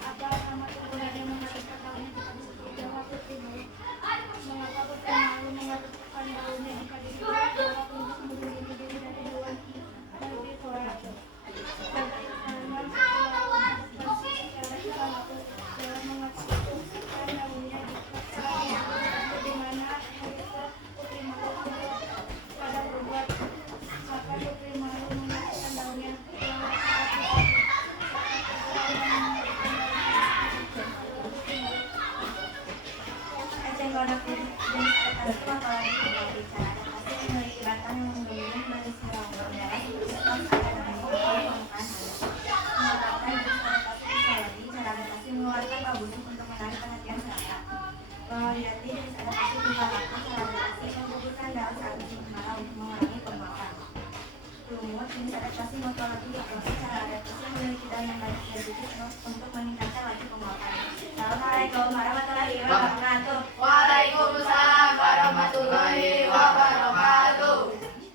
apa nama tumbuhan yang menghasilkan daunnya jika disebut Jawa putih bulu? Mengapa putih malu mengatakan daunnya jika disebut Jawa putih kemudian diri dari hewan dari flora? Sebagai tanaman secara alamatus dalam mengaktifkan daunnya di mana habitat putih malu pada berbuat maka putih malu mengaktifkan daunnya warna kuning jenis adaptasi matahari tidak bicara adaptasi memiliki batang yang menggulung berisi lambang darah serta ada dalam permukaan menyebabkan jenis adaptasi fisiologi cara adaptasi mengeluarkan bau busuk untuk menarik perhatian serangga menghindari jenis adaptasi tingkah laku cara adaptasi menggugurkan daun saat musim kemarau untuk mengurangi pembakaran lumut jenis adaptasi morfologi hipnosis cara adaptasi memiliki daun yang banyak dan tipis untuk meningkatkan laju pembakaran. Assalamualaikum warahmatullahi wabarakatuh. Waalaikumsalam warahmatullahi wabarakatuh.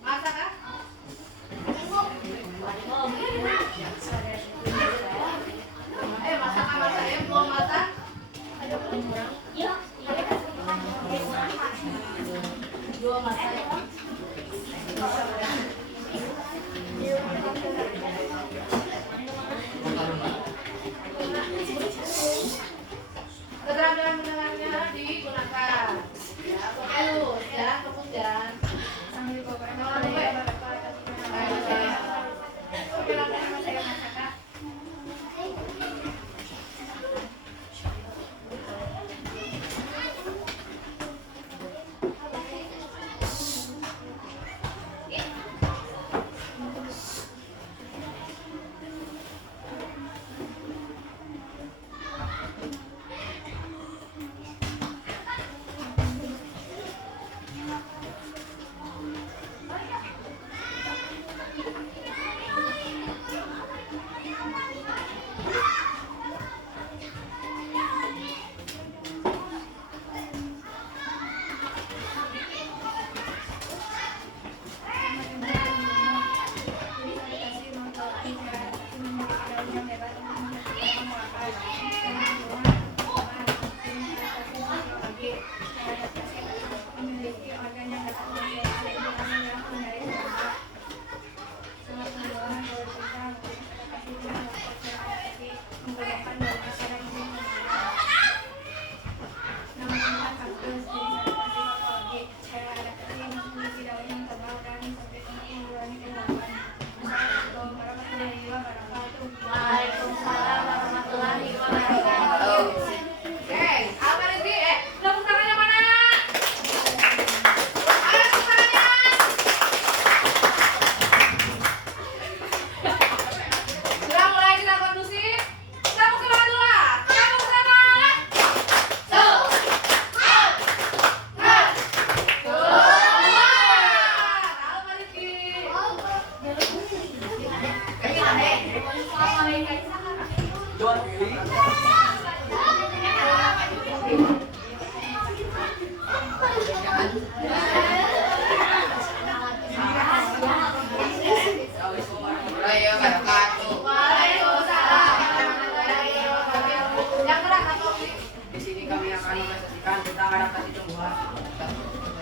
Masak ah? Masak sama saya belum masak? Dua masak. Keterampilan mendengarnya digunakan. Ya, fokus, jangan fokus jangan.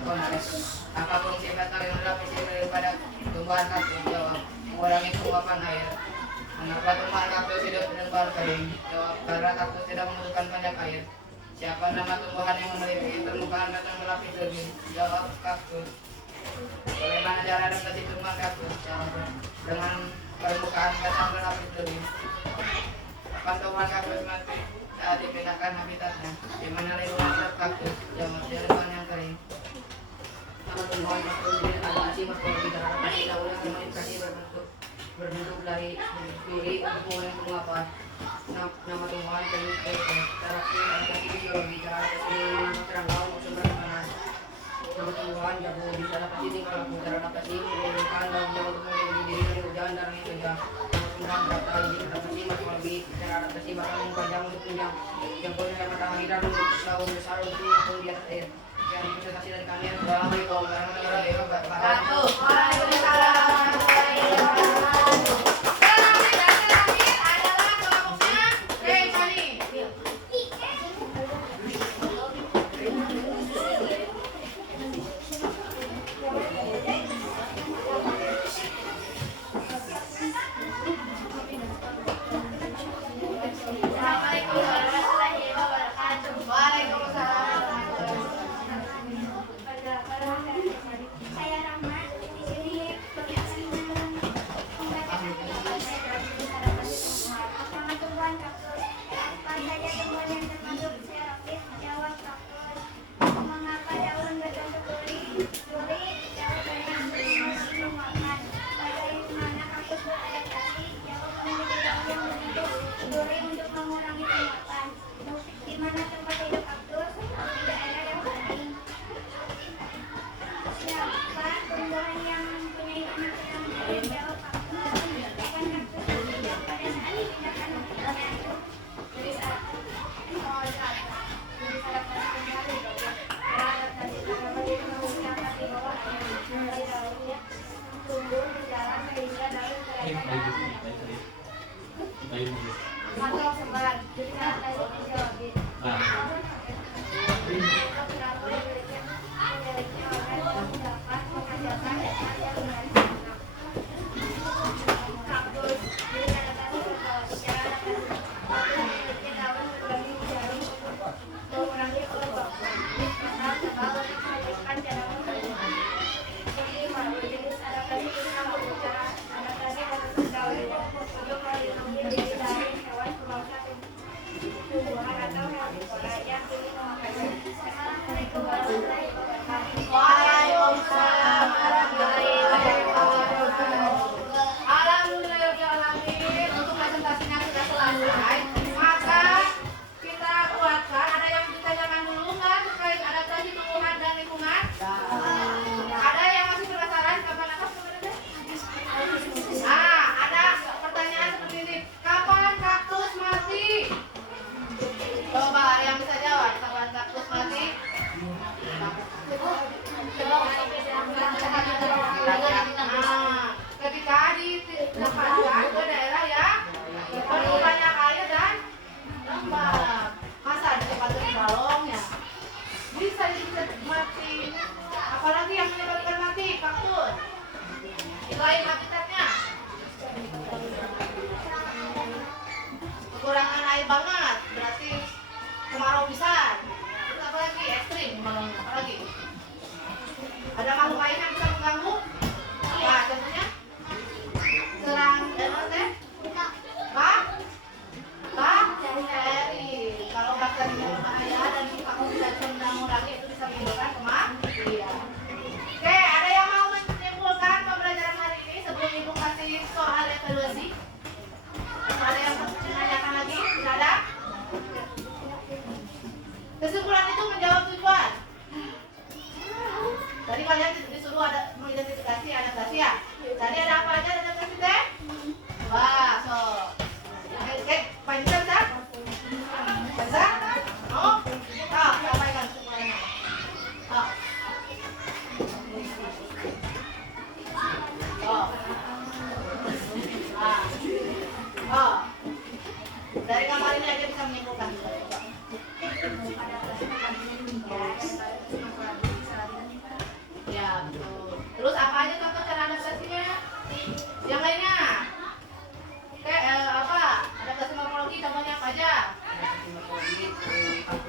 apapun sifat kalian lapisi daripada tumbuhan kaktus. Jawab, mengurangi penguapan air. Mengapa tumbuhan kaktus hidup dengan bahan kering? Jawab, karena kaktus tidak membutuhkan banyak air. Siapa nama tumbuhan yang memiliki permukaan datang melapis lebih? Jawab, kaktus. Bagaimana cara adaptasi tumbuhan kaktus? Jawab, dengan permukaan datang melapis lebih. Kapan tumbuhan kaktus mati? Saat dipindahkan habitatnya. Di mana lingkungan hidup kaktus? Jawab, di lingkungan yang kering. Nama tumbuhan kaktus beradaptasi morfologi terhadap daunnya komunikasi berbentuk dari duri untuk mengurangi penguapan. Nama tumbuhan teknik terapi adaptasi biologi terhadap keseluruhan serangga untuk sumber panas. Nama tumbuhan jago bisa adaptasi tingkah laku teradaptasi menurunkan daunnya untuk melindungi diri dari hujan dan angin kencang. Nama tumbuhan beradaptasi adaptasi morfologi teradaptasi batang yang panjang untuk pinjang yang punya matahari dan untuk daun besar untuk menyambung di atas air. Yang presentasi dari kami. Assalamualaikum warahmatullahi wabarakatuh.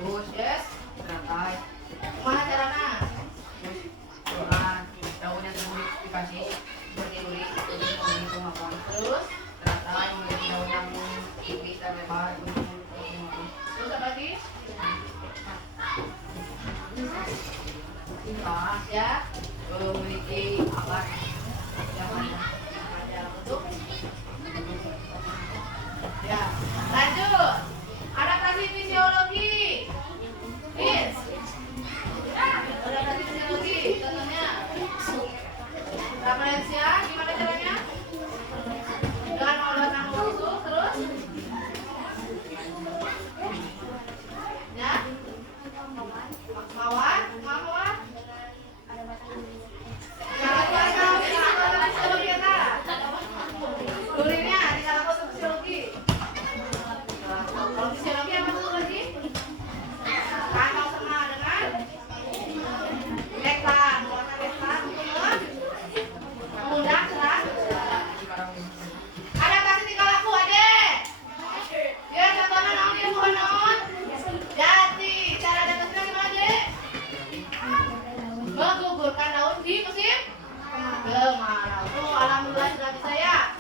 Terus yes, teratai. Gimana caranya? Daun yang tersebut dikasih seperti uri, menghitung apa. Terus teratai memiliki daun yang tipis dan lebar untuk terus apa lagi? Pas ya, memiliki akar yang ada bentuk. Ya, lanjut. Adaptasi fisiologi. Yes. Adaptasi fisiologi. Contohnya, Rafaelsia, gimana caranya? Dengan mengolah tanggung usus, terus? Ya. Mawar. Durinya tidak laku untuk fisiologi. Kalau fisiologi apa tuh lagi? Kantong sama dengan lektan, warna lektan untuk mengundang serang. Adaptasi tingkah laku adek. Ya contohnya naon ya bukan naon. Jadi cara adaptasinya gimana dek? Menggugurkan daun di musim kemarau. Tuh alhamdulillah sudah bisa ya.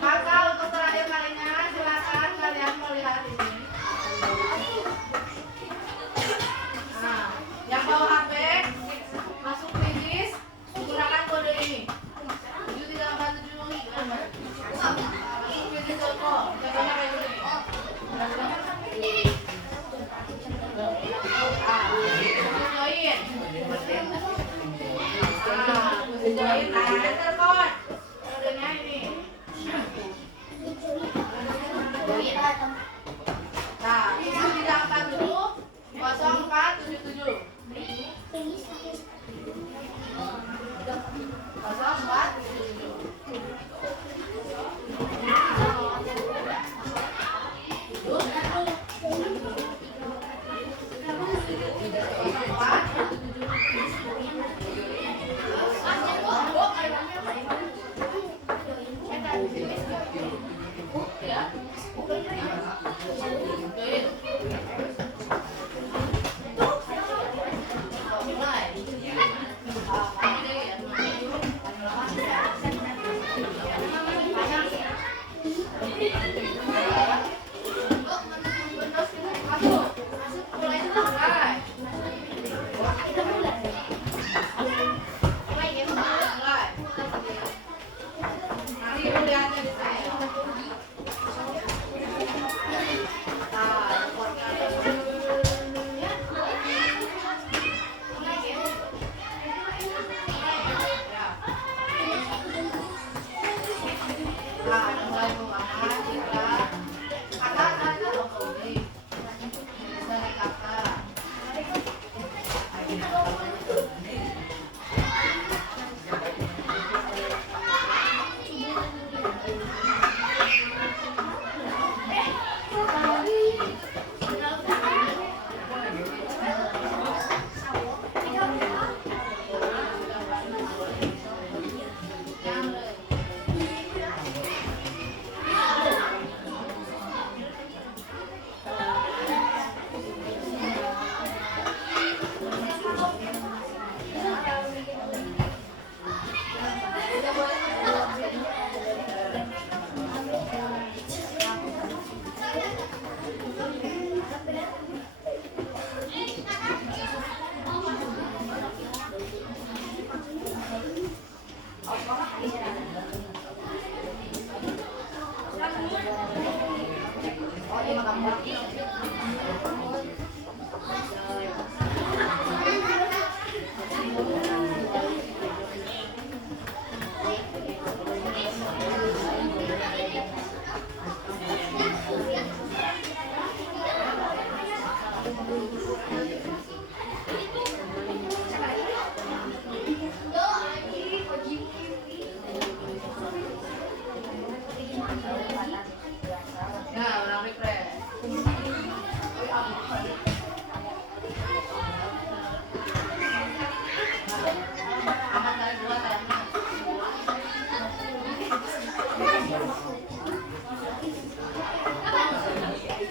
Maka untuk terakhir kalinya silakan kalian melihat ini. Nah, yang bawa HP masuk playlist gunakan kode ini 7347 masuk playlist Telkom. Caranya kayak gini. Join. Enter code. Kodenya ini. Nah, 7347 0477.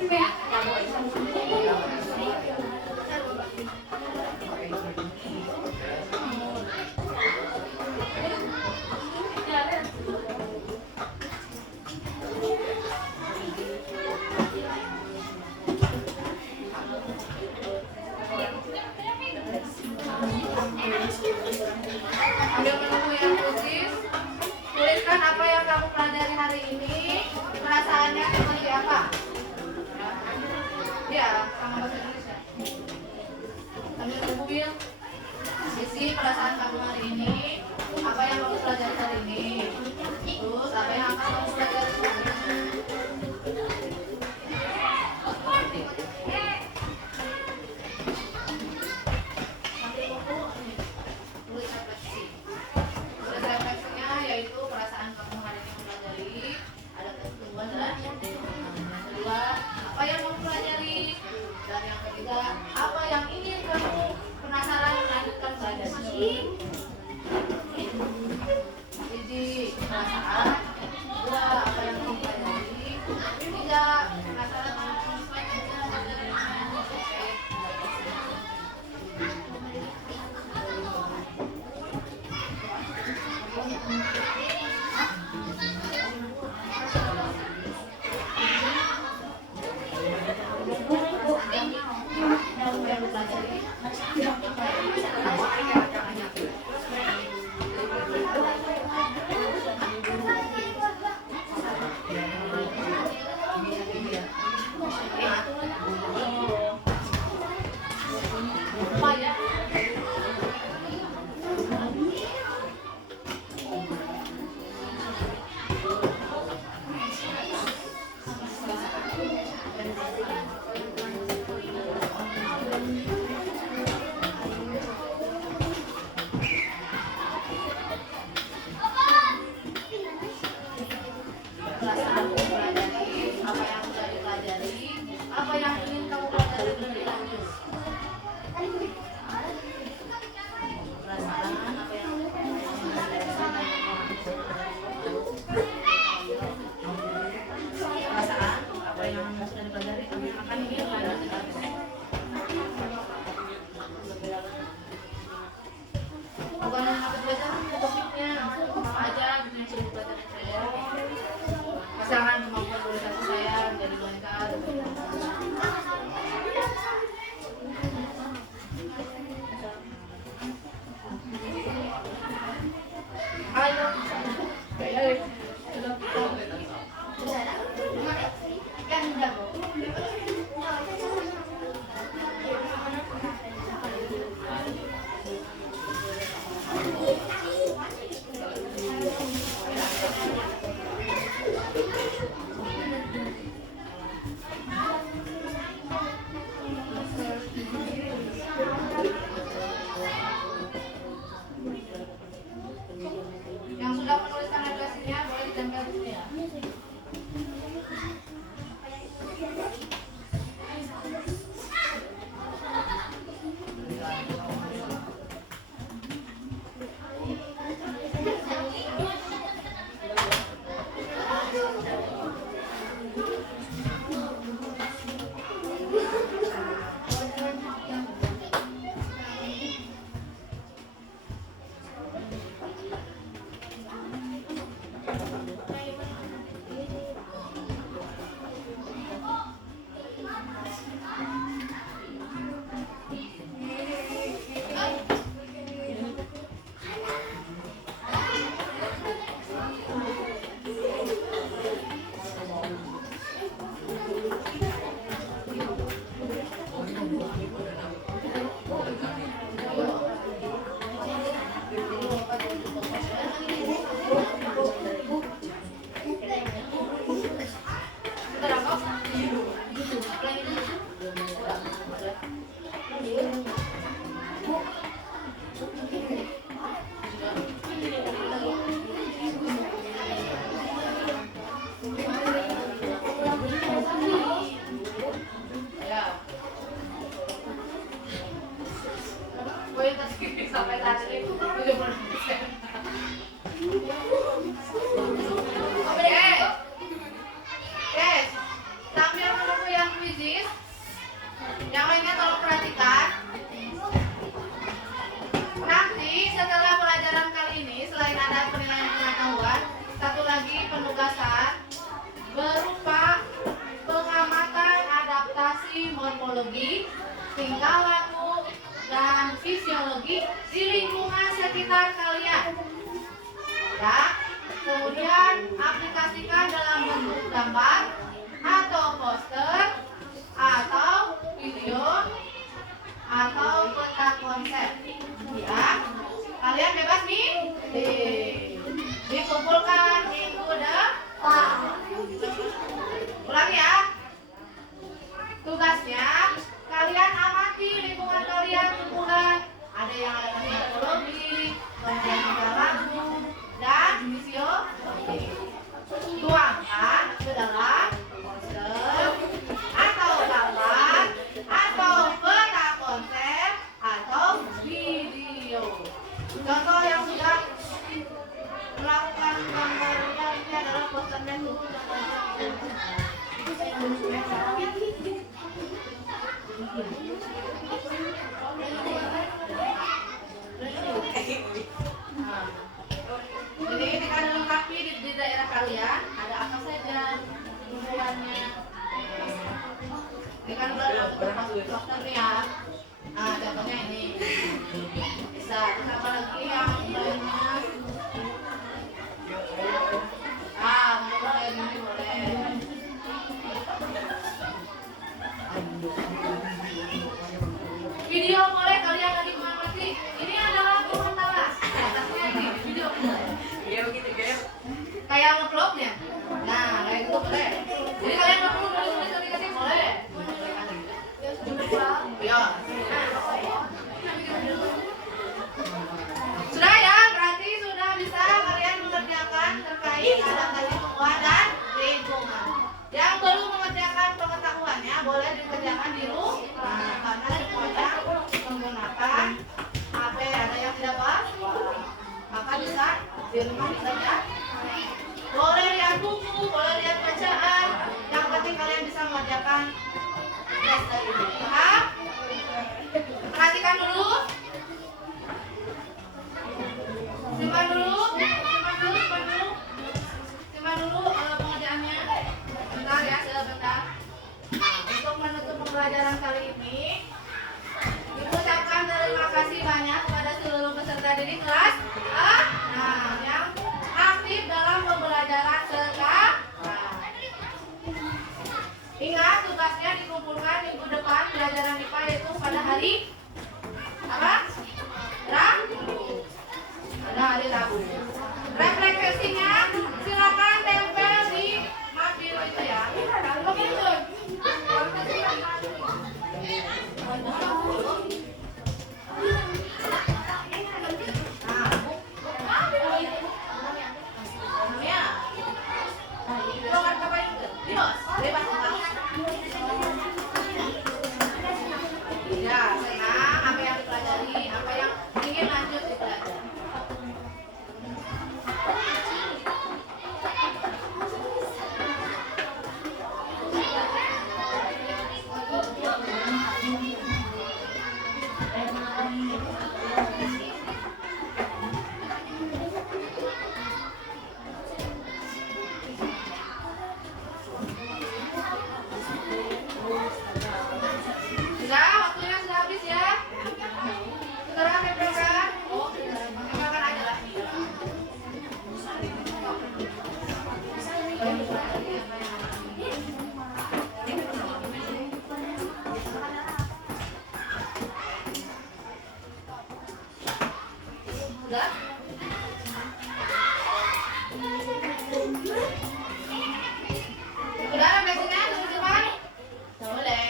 对呀。Ambil menunggu yang khusus. Tuliskan apa yang kamu pelajari hari ini. Perasaannya seperti apa? Ya, sama bahasa Indonesia. Ambil mobil. Isi perasaan kamu hari ini. Apa yang kamu pelajari hari ini? Terus apa yang akan kamu pelajari hari ini? Tulis refleksinya yaitu perasaan kamu hari ini mempelajari, ada ketentuan dan yang kedua apa yang kamu pelajari, dan yang ketiga apa yang ingin kamu penasaran melanjutkan belajar. Jadi perasaan, dua apa yang kamu pelajari, tiga penasaran melanjutkan belajar. Apa yang ingin kamu pelajari lebih lanjut? Perasaan apa yang sudah dipelajari, apa yang akan ingin lanjutkan? Bukan apa belajar topiknya, apa aja gitu yang sudah dipelajari saya. Misalkan kemampuan organisasi saya menjadi wanita. Yang sudah menuliskan refleksinya boleh ditempel dulu ya. Sampai saat ini 70%. Sambil menunggu yang kuisis, yang lainnya tolong perhatikan. Nanti setelah pelajaran kali ini, selain ada penilaian pengetahuan, satu lagi penugasan berupa pengamatan adaptasi morfologi, tingkah laku, dan fisiologi di lingkungan sekitar kalian. Ya. Kemudian aplikasikan dalam bentuk gambar atau poster atau video atau peta konsep. Ya. Kalian bebas nih. Dikumpulkan minggu depan. Ulang ya. Tugasnya kalian amati lingkungan kalian tumbuhan. Ada yang ada teknologi, kemudian juga lagu dan visio. Tuangkan ke dalam poster atau gambar atau peta konsep atau video. Contoh yang sudah melakukan gambar ini adalah posternya dulu. Jadi ketika dilengkapi di daerah kalian ada apa saja tumbuhannya. Ini kan udah masuk poster nih ya. Nah contohnya ini bisa apa lagi yang lainnya? Boleh ini boleh. Video boleh kalian lagi mengamati. Ini adalah pementasan. Atasnya ini video boleh. Iya begitu guys. Kayak ngevlognya. Nah kayak gitu boleh. Jadi kalian nggak perlu nulis aplikasi boleh. Ya. Sudah ya, berarti sudah bisa kalian mengerjakan terkait adaptasi tumbuhan dan lingkungan. Yang belum mengerjakan pengetahuannya boleh dikerjakan di rumah karena semuanya menggunakan HP. Ada yang tidak pas, maka bisa di rumah saja. Boleh lihat buku, boleh lihat bacaan. Yang penting kalian bisa mengerjakan tes dari ini. Paham? Perhatikan dulu. Simpan dulu pengerjaannya. Bentar ya, sebentar. Untuk menutup pembelajaran kali ini, ucapkan terima kasih banyak kepada seluruh peserta didik kelas yang aktif dalam pembelajaran sekarang. Ingat tugasnya dikumpulkan minggu depan pelajaran IPA itu pada hari apa? Rabu. Pada hari Rabu. Refleksinya silakan tempel di mat biru itu ya. Ya, senang apa yang dipelajari, apa yang ingin lanjut dipelajari. Sudah, waktunya sudah habis ya. Sekarang tempelkan. Tempelkan aja lah. Sudah? Sudah refleksinya teman-teman? Boleh.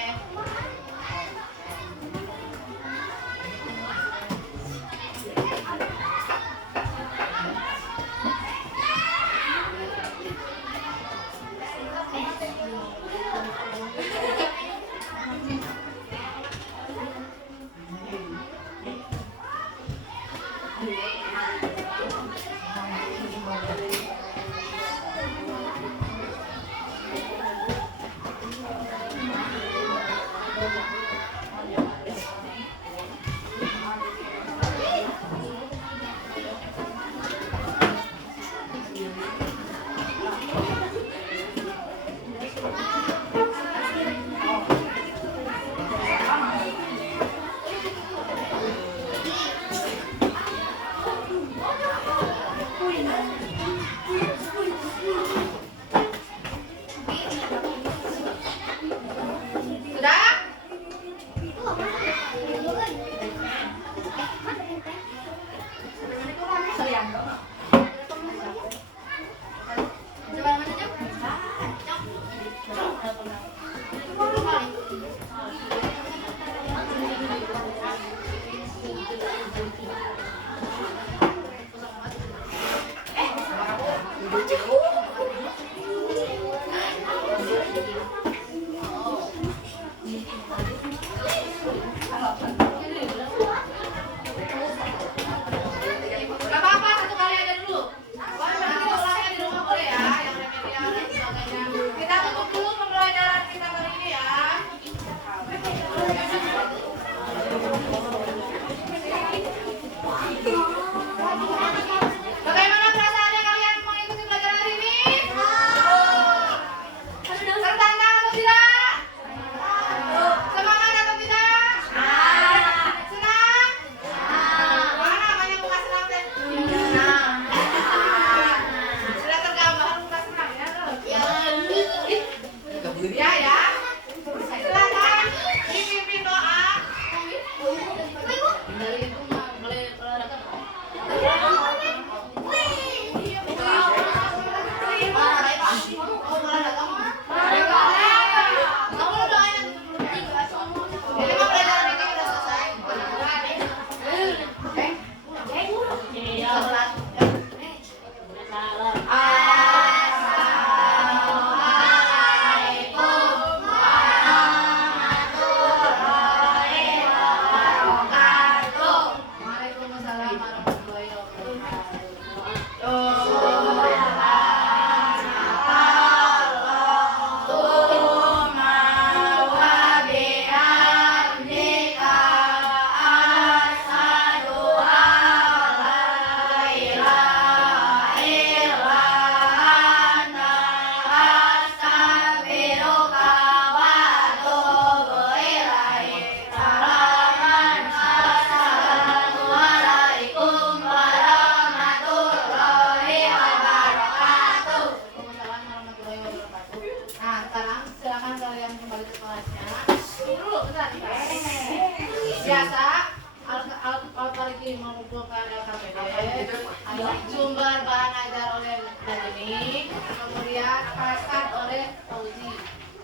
Sumber bahan ajar oleh Najmi, kemudian perasaan oleh Fauzi.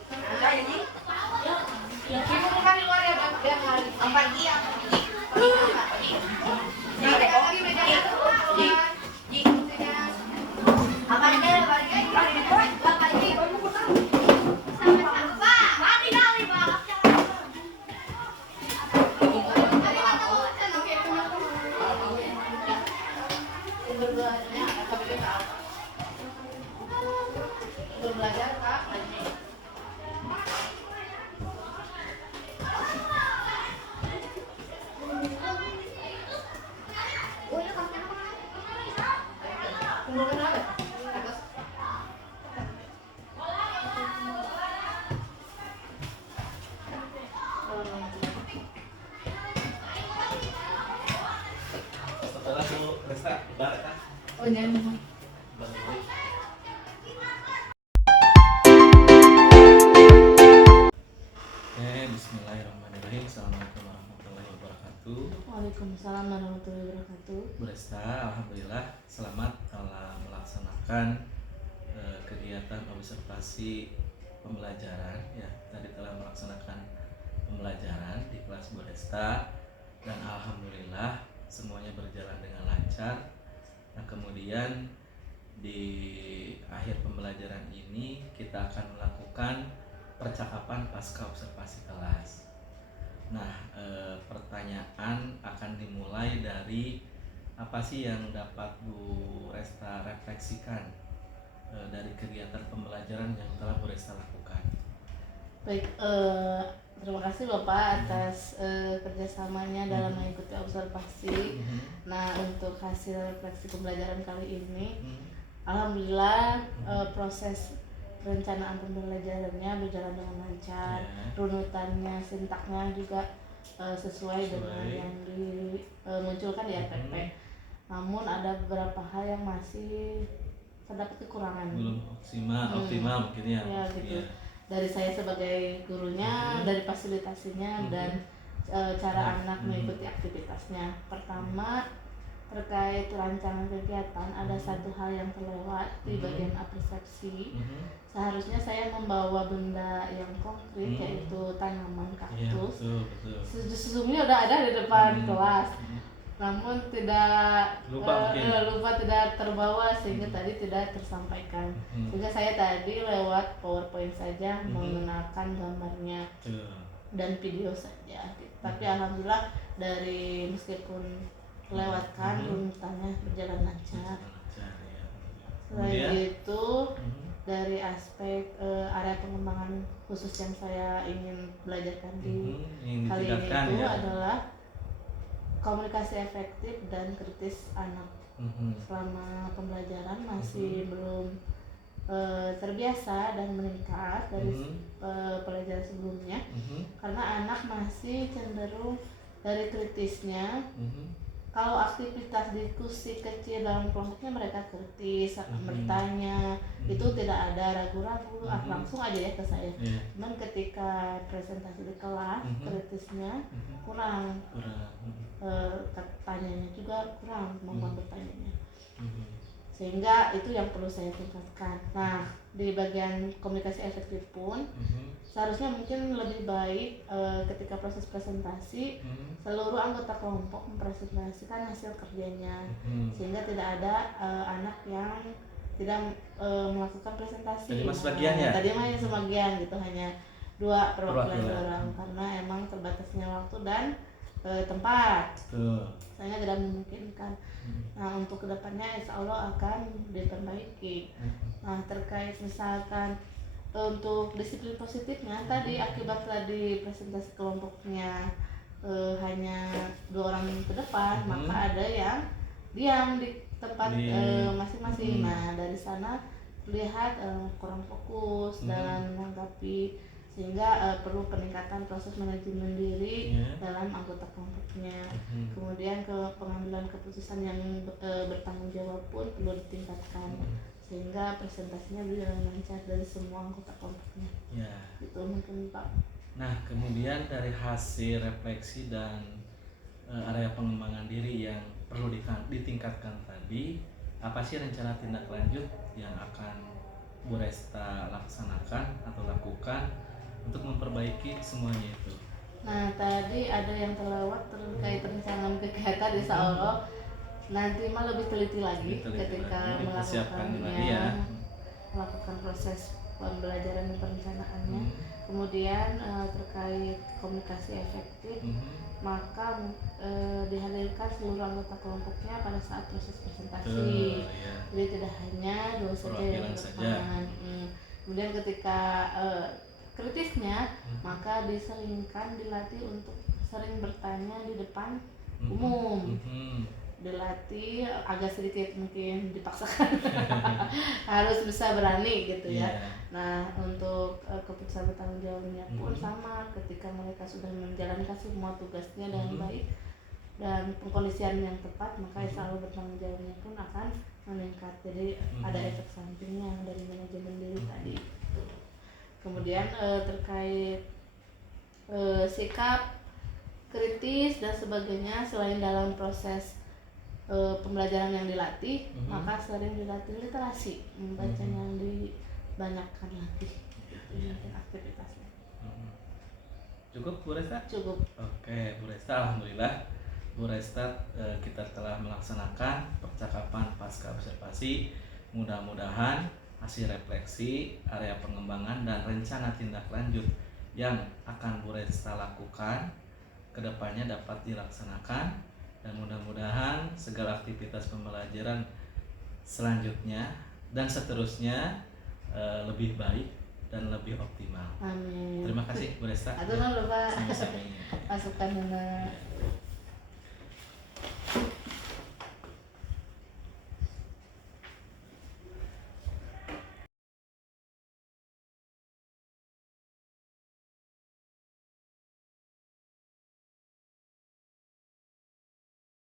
Nah, ini ibu bukan di luar ya, dia hari pagi ya. Lagi meja apa aja belajar Kak Najmi. Tunggu kenapa? Atas. Setelah itu Resta balik kan? Oh jangan. Balik. Bismillahirrahmanirrahim. Assalamualaikum warahmatullahi wabarakatuh. Waalaikumsalam warahmatullahi wabarakatuh. Bu Resta, alhamdulillah selamat telah melaksanakan kegiatan observasi pembelajaran ya. Tadi telah melaksanakan pembelajaran di kelas Bu Resta dan alhamdulillah semuanya berjalan dengan lancar. Nah, kemudian di akhir pembelajaran ini kita akan melakukan percakapan pasca observasi kelas. Nah, pertanyaan akan dimulai dari apa sih yang dapat Bu Resta refleksikan dari kegiatan pembelajaran yang telah Bu Resta lakukan. Baik, terima kasih Bapak atas kerjasamanya dalam mengikuti observasi. Nah, untuk hasil refleksi pembelajaran kali ini, alhamdulillah proses perencanaan pembelajarannya berjalan dengan lancar, runutannya, sintaknya juga sesuai dengan yang dimunculkan di RPP. Namun ada beberapa hal yang masih terdapat kekurangan. Belum optimal mungkin ya. Ya gitu. Dari saya sebagai gurunya, dari fasilitasinya dan cara anak mengikuti aktivitasnya. Pertama, terkait rancangan kegiatan ada satu hal yang terlewat di bagian persepsi. Seharusnya saya membawa benda yang konkret yaitu tanaman kaktus. Betul. Sesungguhnya udah ada di depan kelas, namun tidak lupa tidak terbawa sehingga tadi tidak tersampaikan. Sehingga saya tadi lewat PowerPoint saja mengenalkan gambarnya dan video saja. Tapi alhamdulillah dari meskipun lewatkan runutannya berjalan lancar. Selain itu dari aspek area pengembangan khusus yang saya ingin belajarkan di kali ini itu adalah komunikasi efektif dan kritis anak. Selama pembelajaran masih belum terbiasa dan meningkat dari pelajaran sebelumnya, karena anak masih cenderung dari kritisnya. Kalau aktivitas diskusi kecil dalam kelompoknya mereka kritis, bertanya, itu tidak ada ragu-ragu, langsung aja ya ke saya. Cuman ketika presentasi di kelas, kritisnya kurang, tanyanya juga kurang, kemampuan bertanyanya. Sehingga itu yang perlu saya tingkatkan. Nah, di bagian komunikasi efektif pun seharusnya mungkin lebih baik ketika proses presentasi seluruh anggota kelompok mempresentasikan hasil kerjanya, sehingga tidak ada anak yang tidak melakukan presentasi. Tadi mas bagian ya? Tadi mah sebagian gitu, hanya dua perwakilan orang karena emang terbatasnya waktu dan tempat. Saya tidak memungkinkan. Nah, untuk kedepannya insya Allah akan diperbaiki. Nah, terkait misalkan untuk disiplin positifnya tadi akibat tadi presentasi kelompoknya hanya 2 orang ke depan, maka ada yang diam di tempat masing-masing. Nah, dari sana terlihat kurang fokus dalam menanggapi, sehingga perlu peningkatan proses manajemen diri dalam anggota kelompoknya. Kemudian pengambilan keputusan yang bertanggung jawab pun perlu ditingkatkan, sehingga presentasinya berjalan lancar dari semua anggota kelompoknya. Itu mungkin Pak. Nah, kemudian dari hasil refleksi dan area pengembangan diri yang perlu ditingkatkan tadi, apa sih rencana tindak lanjut yang akan Bu Resta laksanakan atau lakukan untuk memperbaiki semuanya itu? Nah, tadi ada yang terlewat terkait rencana kegiatan, insya Allah nanti mah lebih teliti lagi ketika melakukan proses pembelajaran dan perencanaannya. Kemudian terkait komunikasi efektif, maka dihadirkan seluruh anggota kelompoknya pada saat proses presentasi. Jadi tidak hanya dosen saja yang berperan. Kemudian ketika kritisnya, maka diseringkan dilatih untuk sering bertanya di depan umum. Dilatih agak sedikit mungkin dipaksakan harus bisa berani gitu ya. Nah, untuk keputusan bertanggung jawabnya pun sama, ketika mereka sudah menjalankan semua tugasnya dengan baik dan pengkondisian yang tepat, maka selalu bertanggung jawabnya pun akan meningkat. Jadi ada efek sampingnya dari manajemen diri tadi. Kemudian terkait sikap kritis dan sebagainya, selain dalam proses pembelajaran yang dilatih, maka sering dilatih literasi, membacanya yang dibanyakkan lagi gitu, aktivitasnya. Cukup Bu Resta? Cukup. Oke Bu Resta, alhamdulillah Bu Resta, kita telah melaksanakan percakapan pasca observasi. Mudah-mudahan hasil refleksi, area pengembangan dan rencana tindak lanjut yang akan Bu Resta lakukan kedepannya dapat dilaksanakan, dan mudah-mudahan segala aktivitas pembelajaran selanjutnya dan seterusnya lebih baik dan lebih optimal. Amin. Terima kasih Bu Resta. Atur lupa Sama-sama. masukan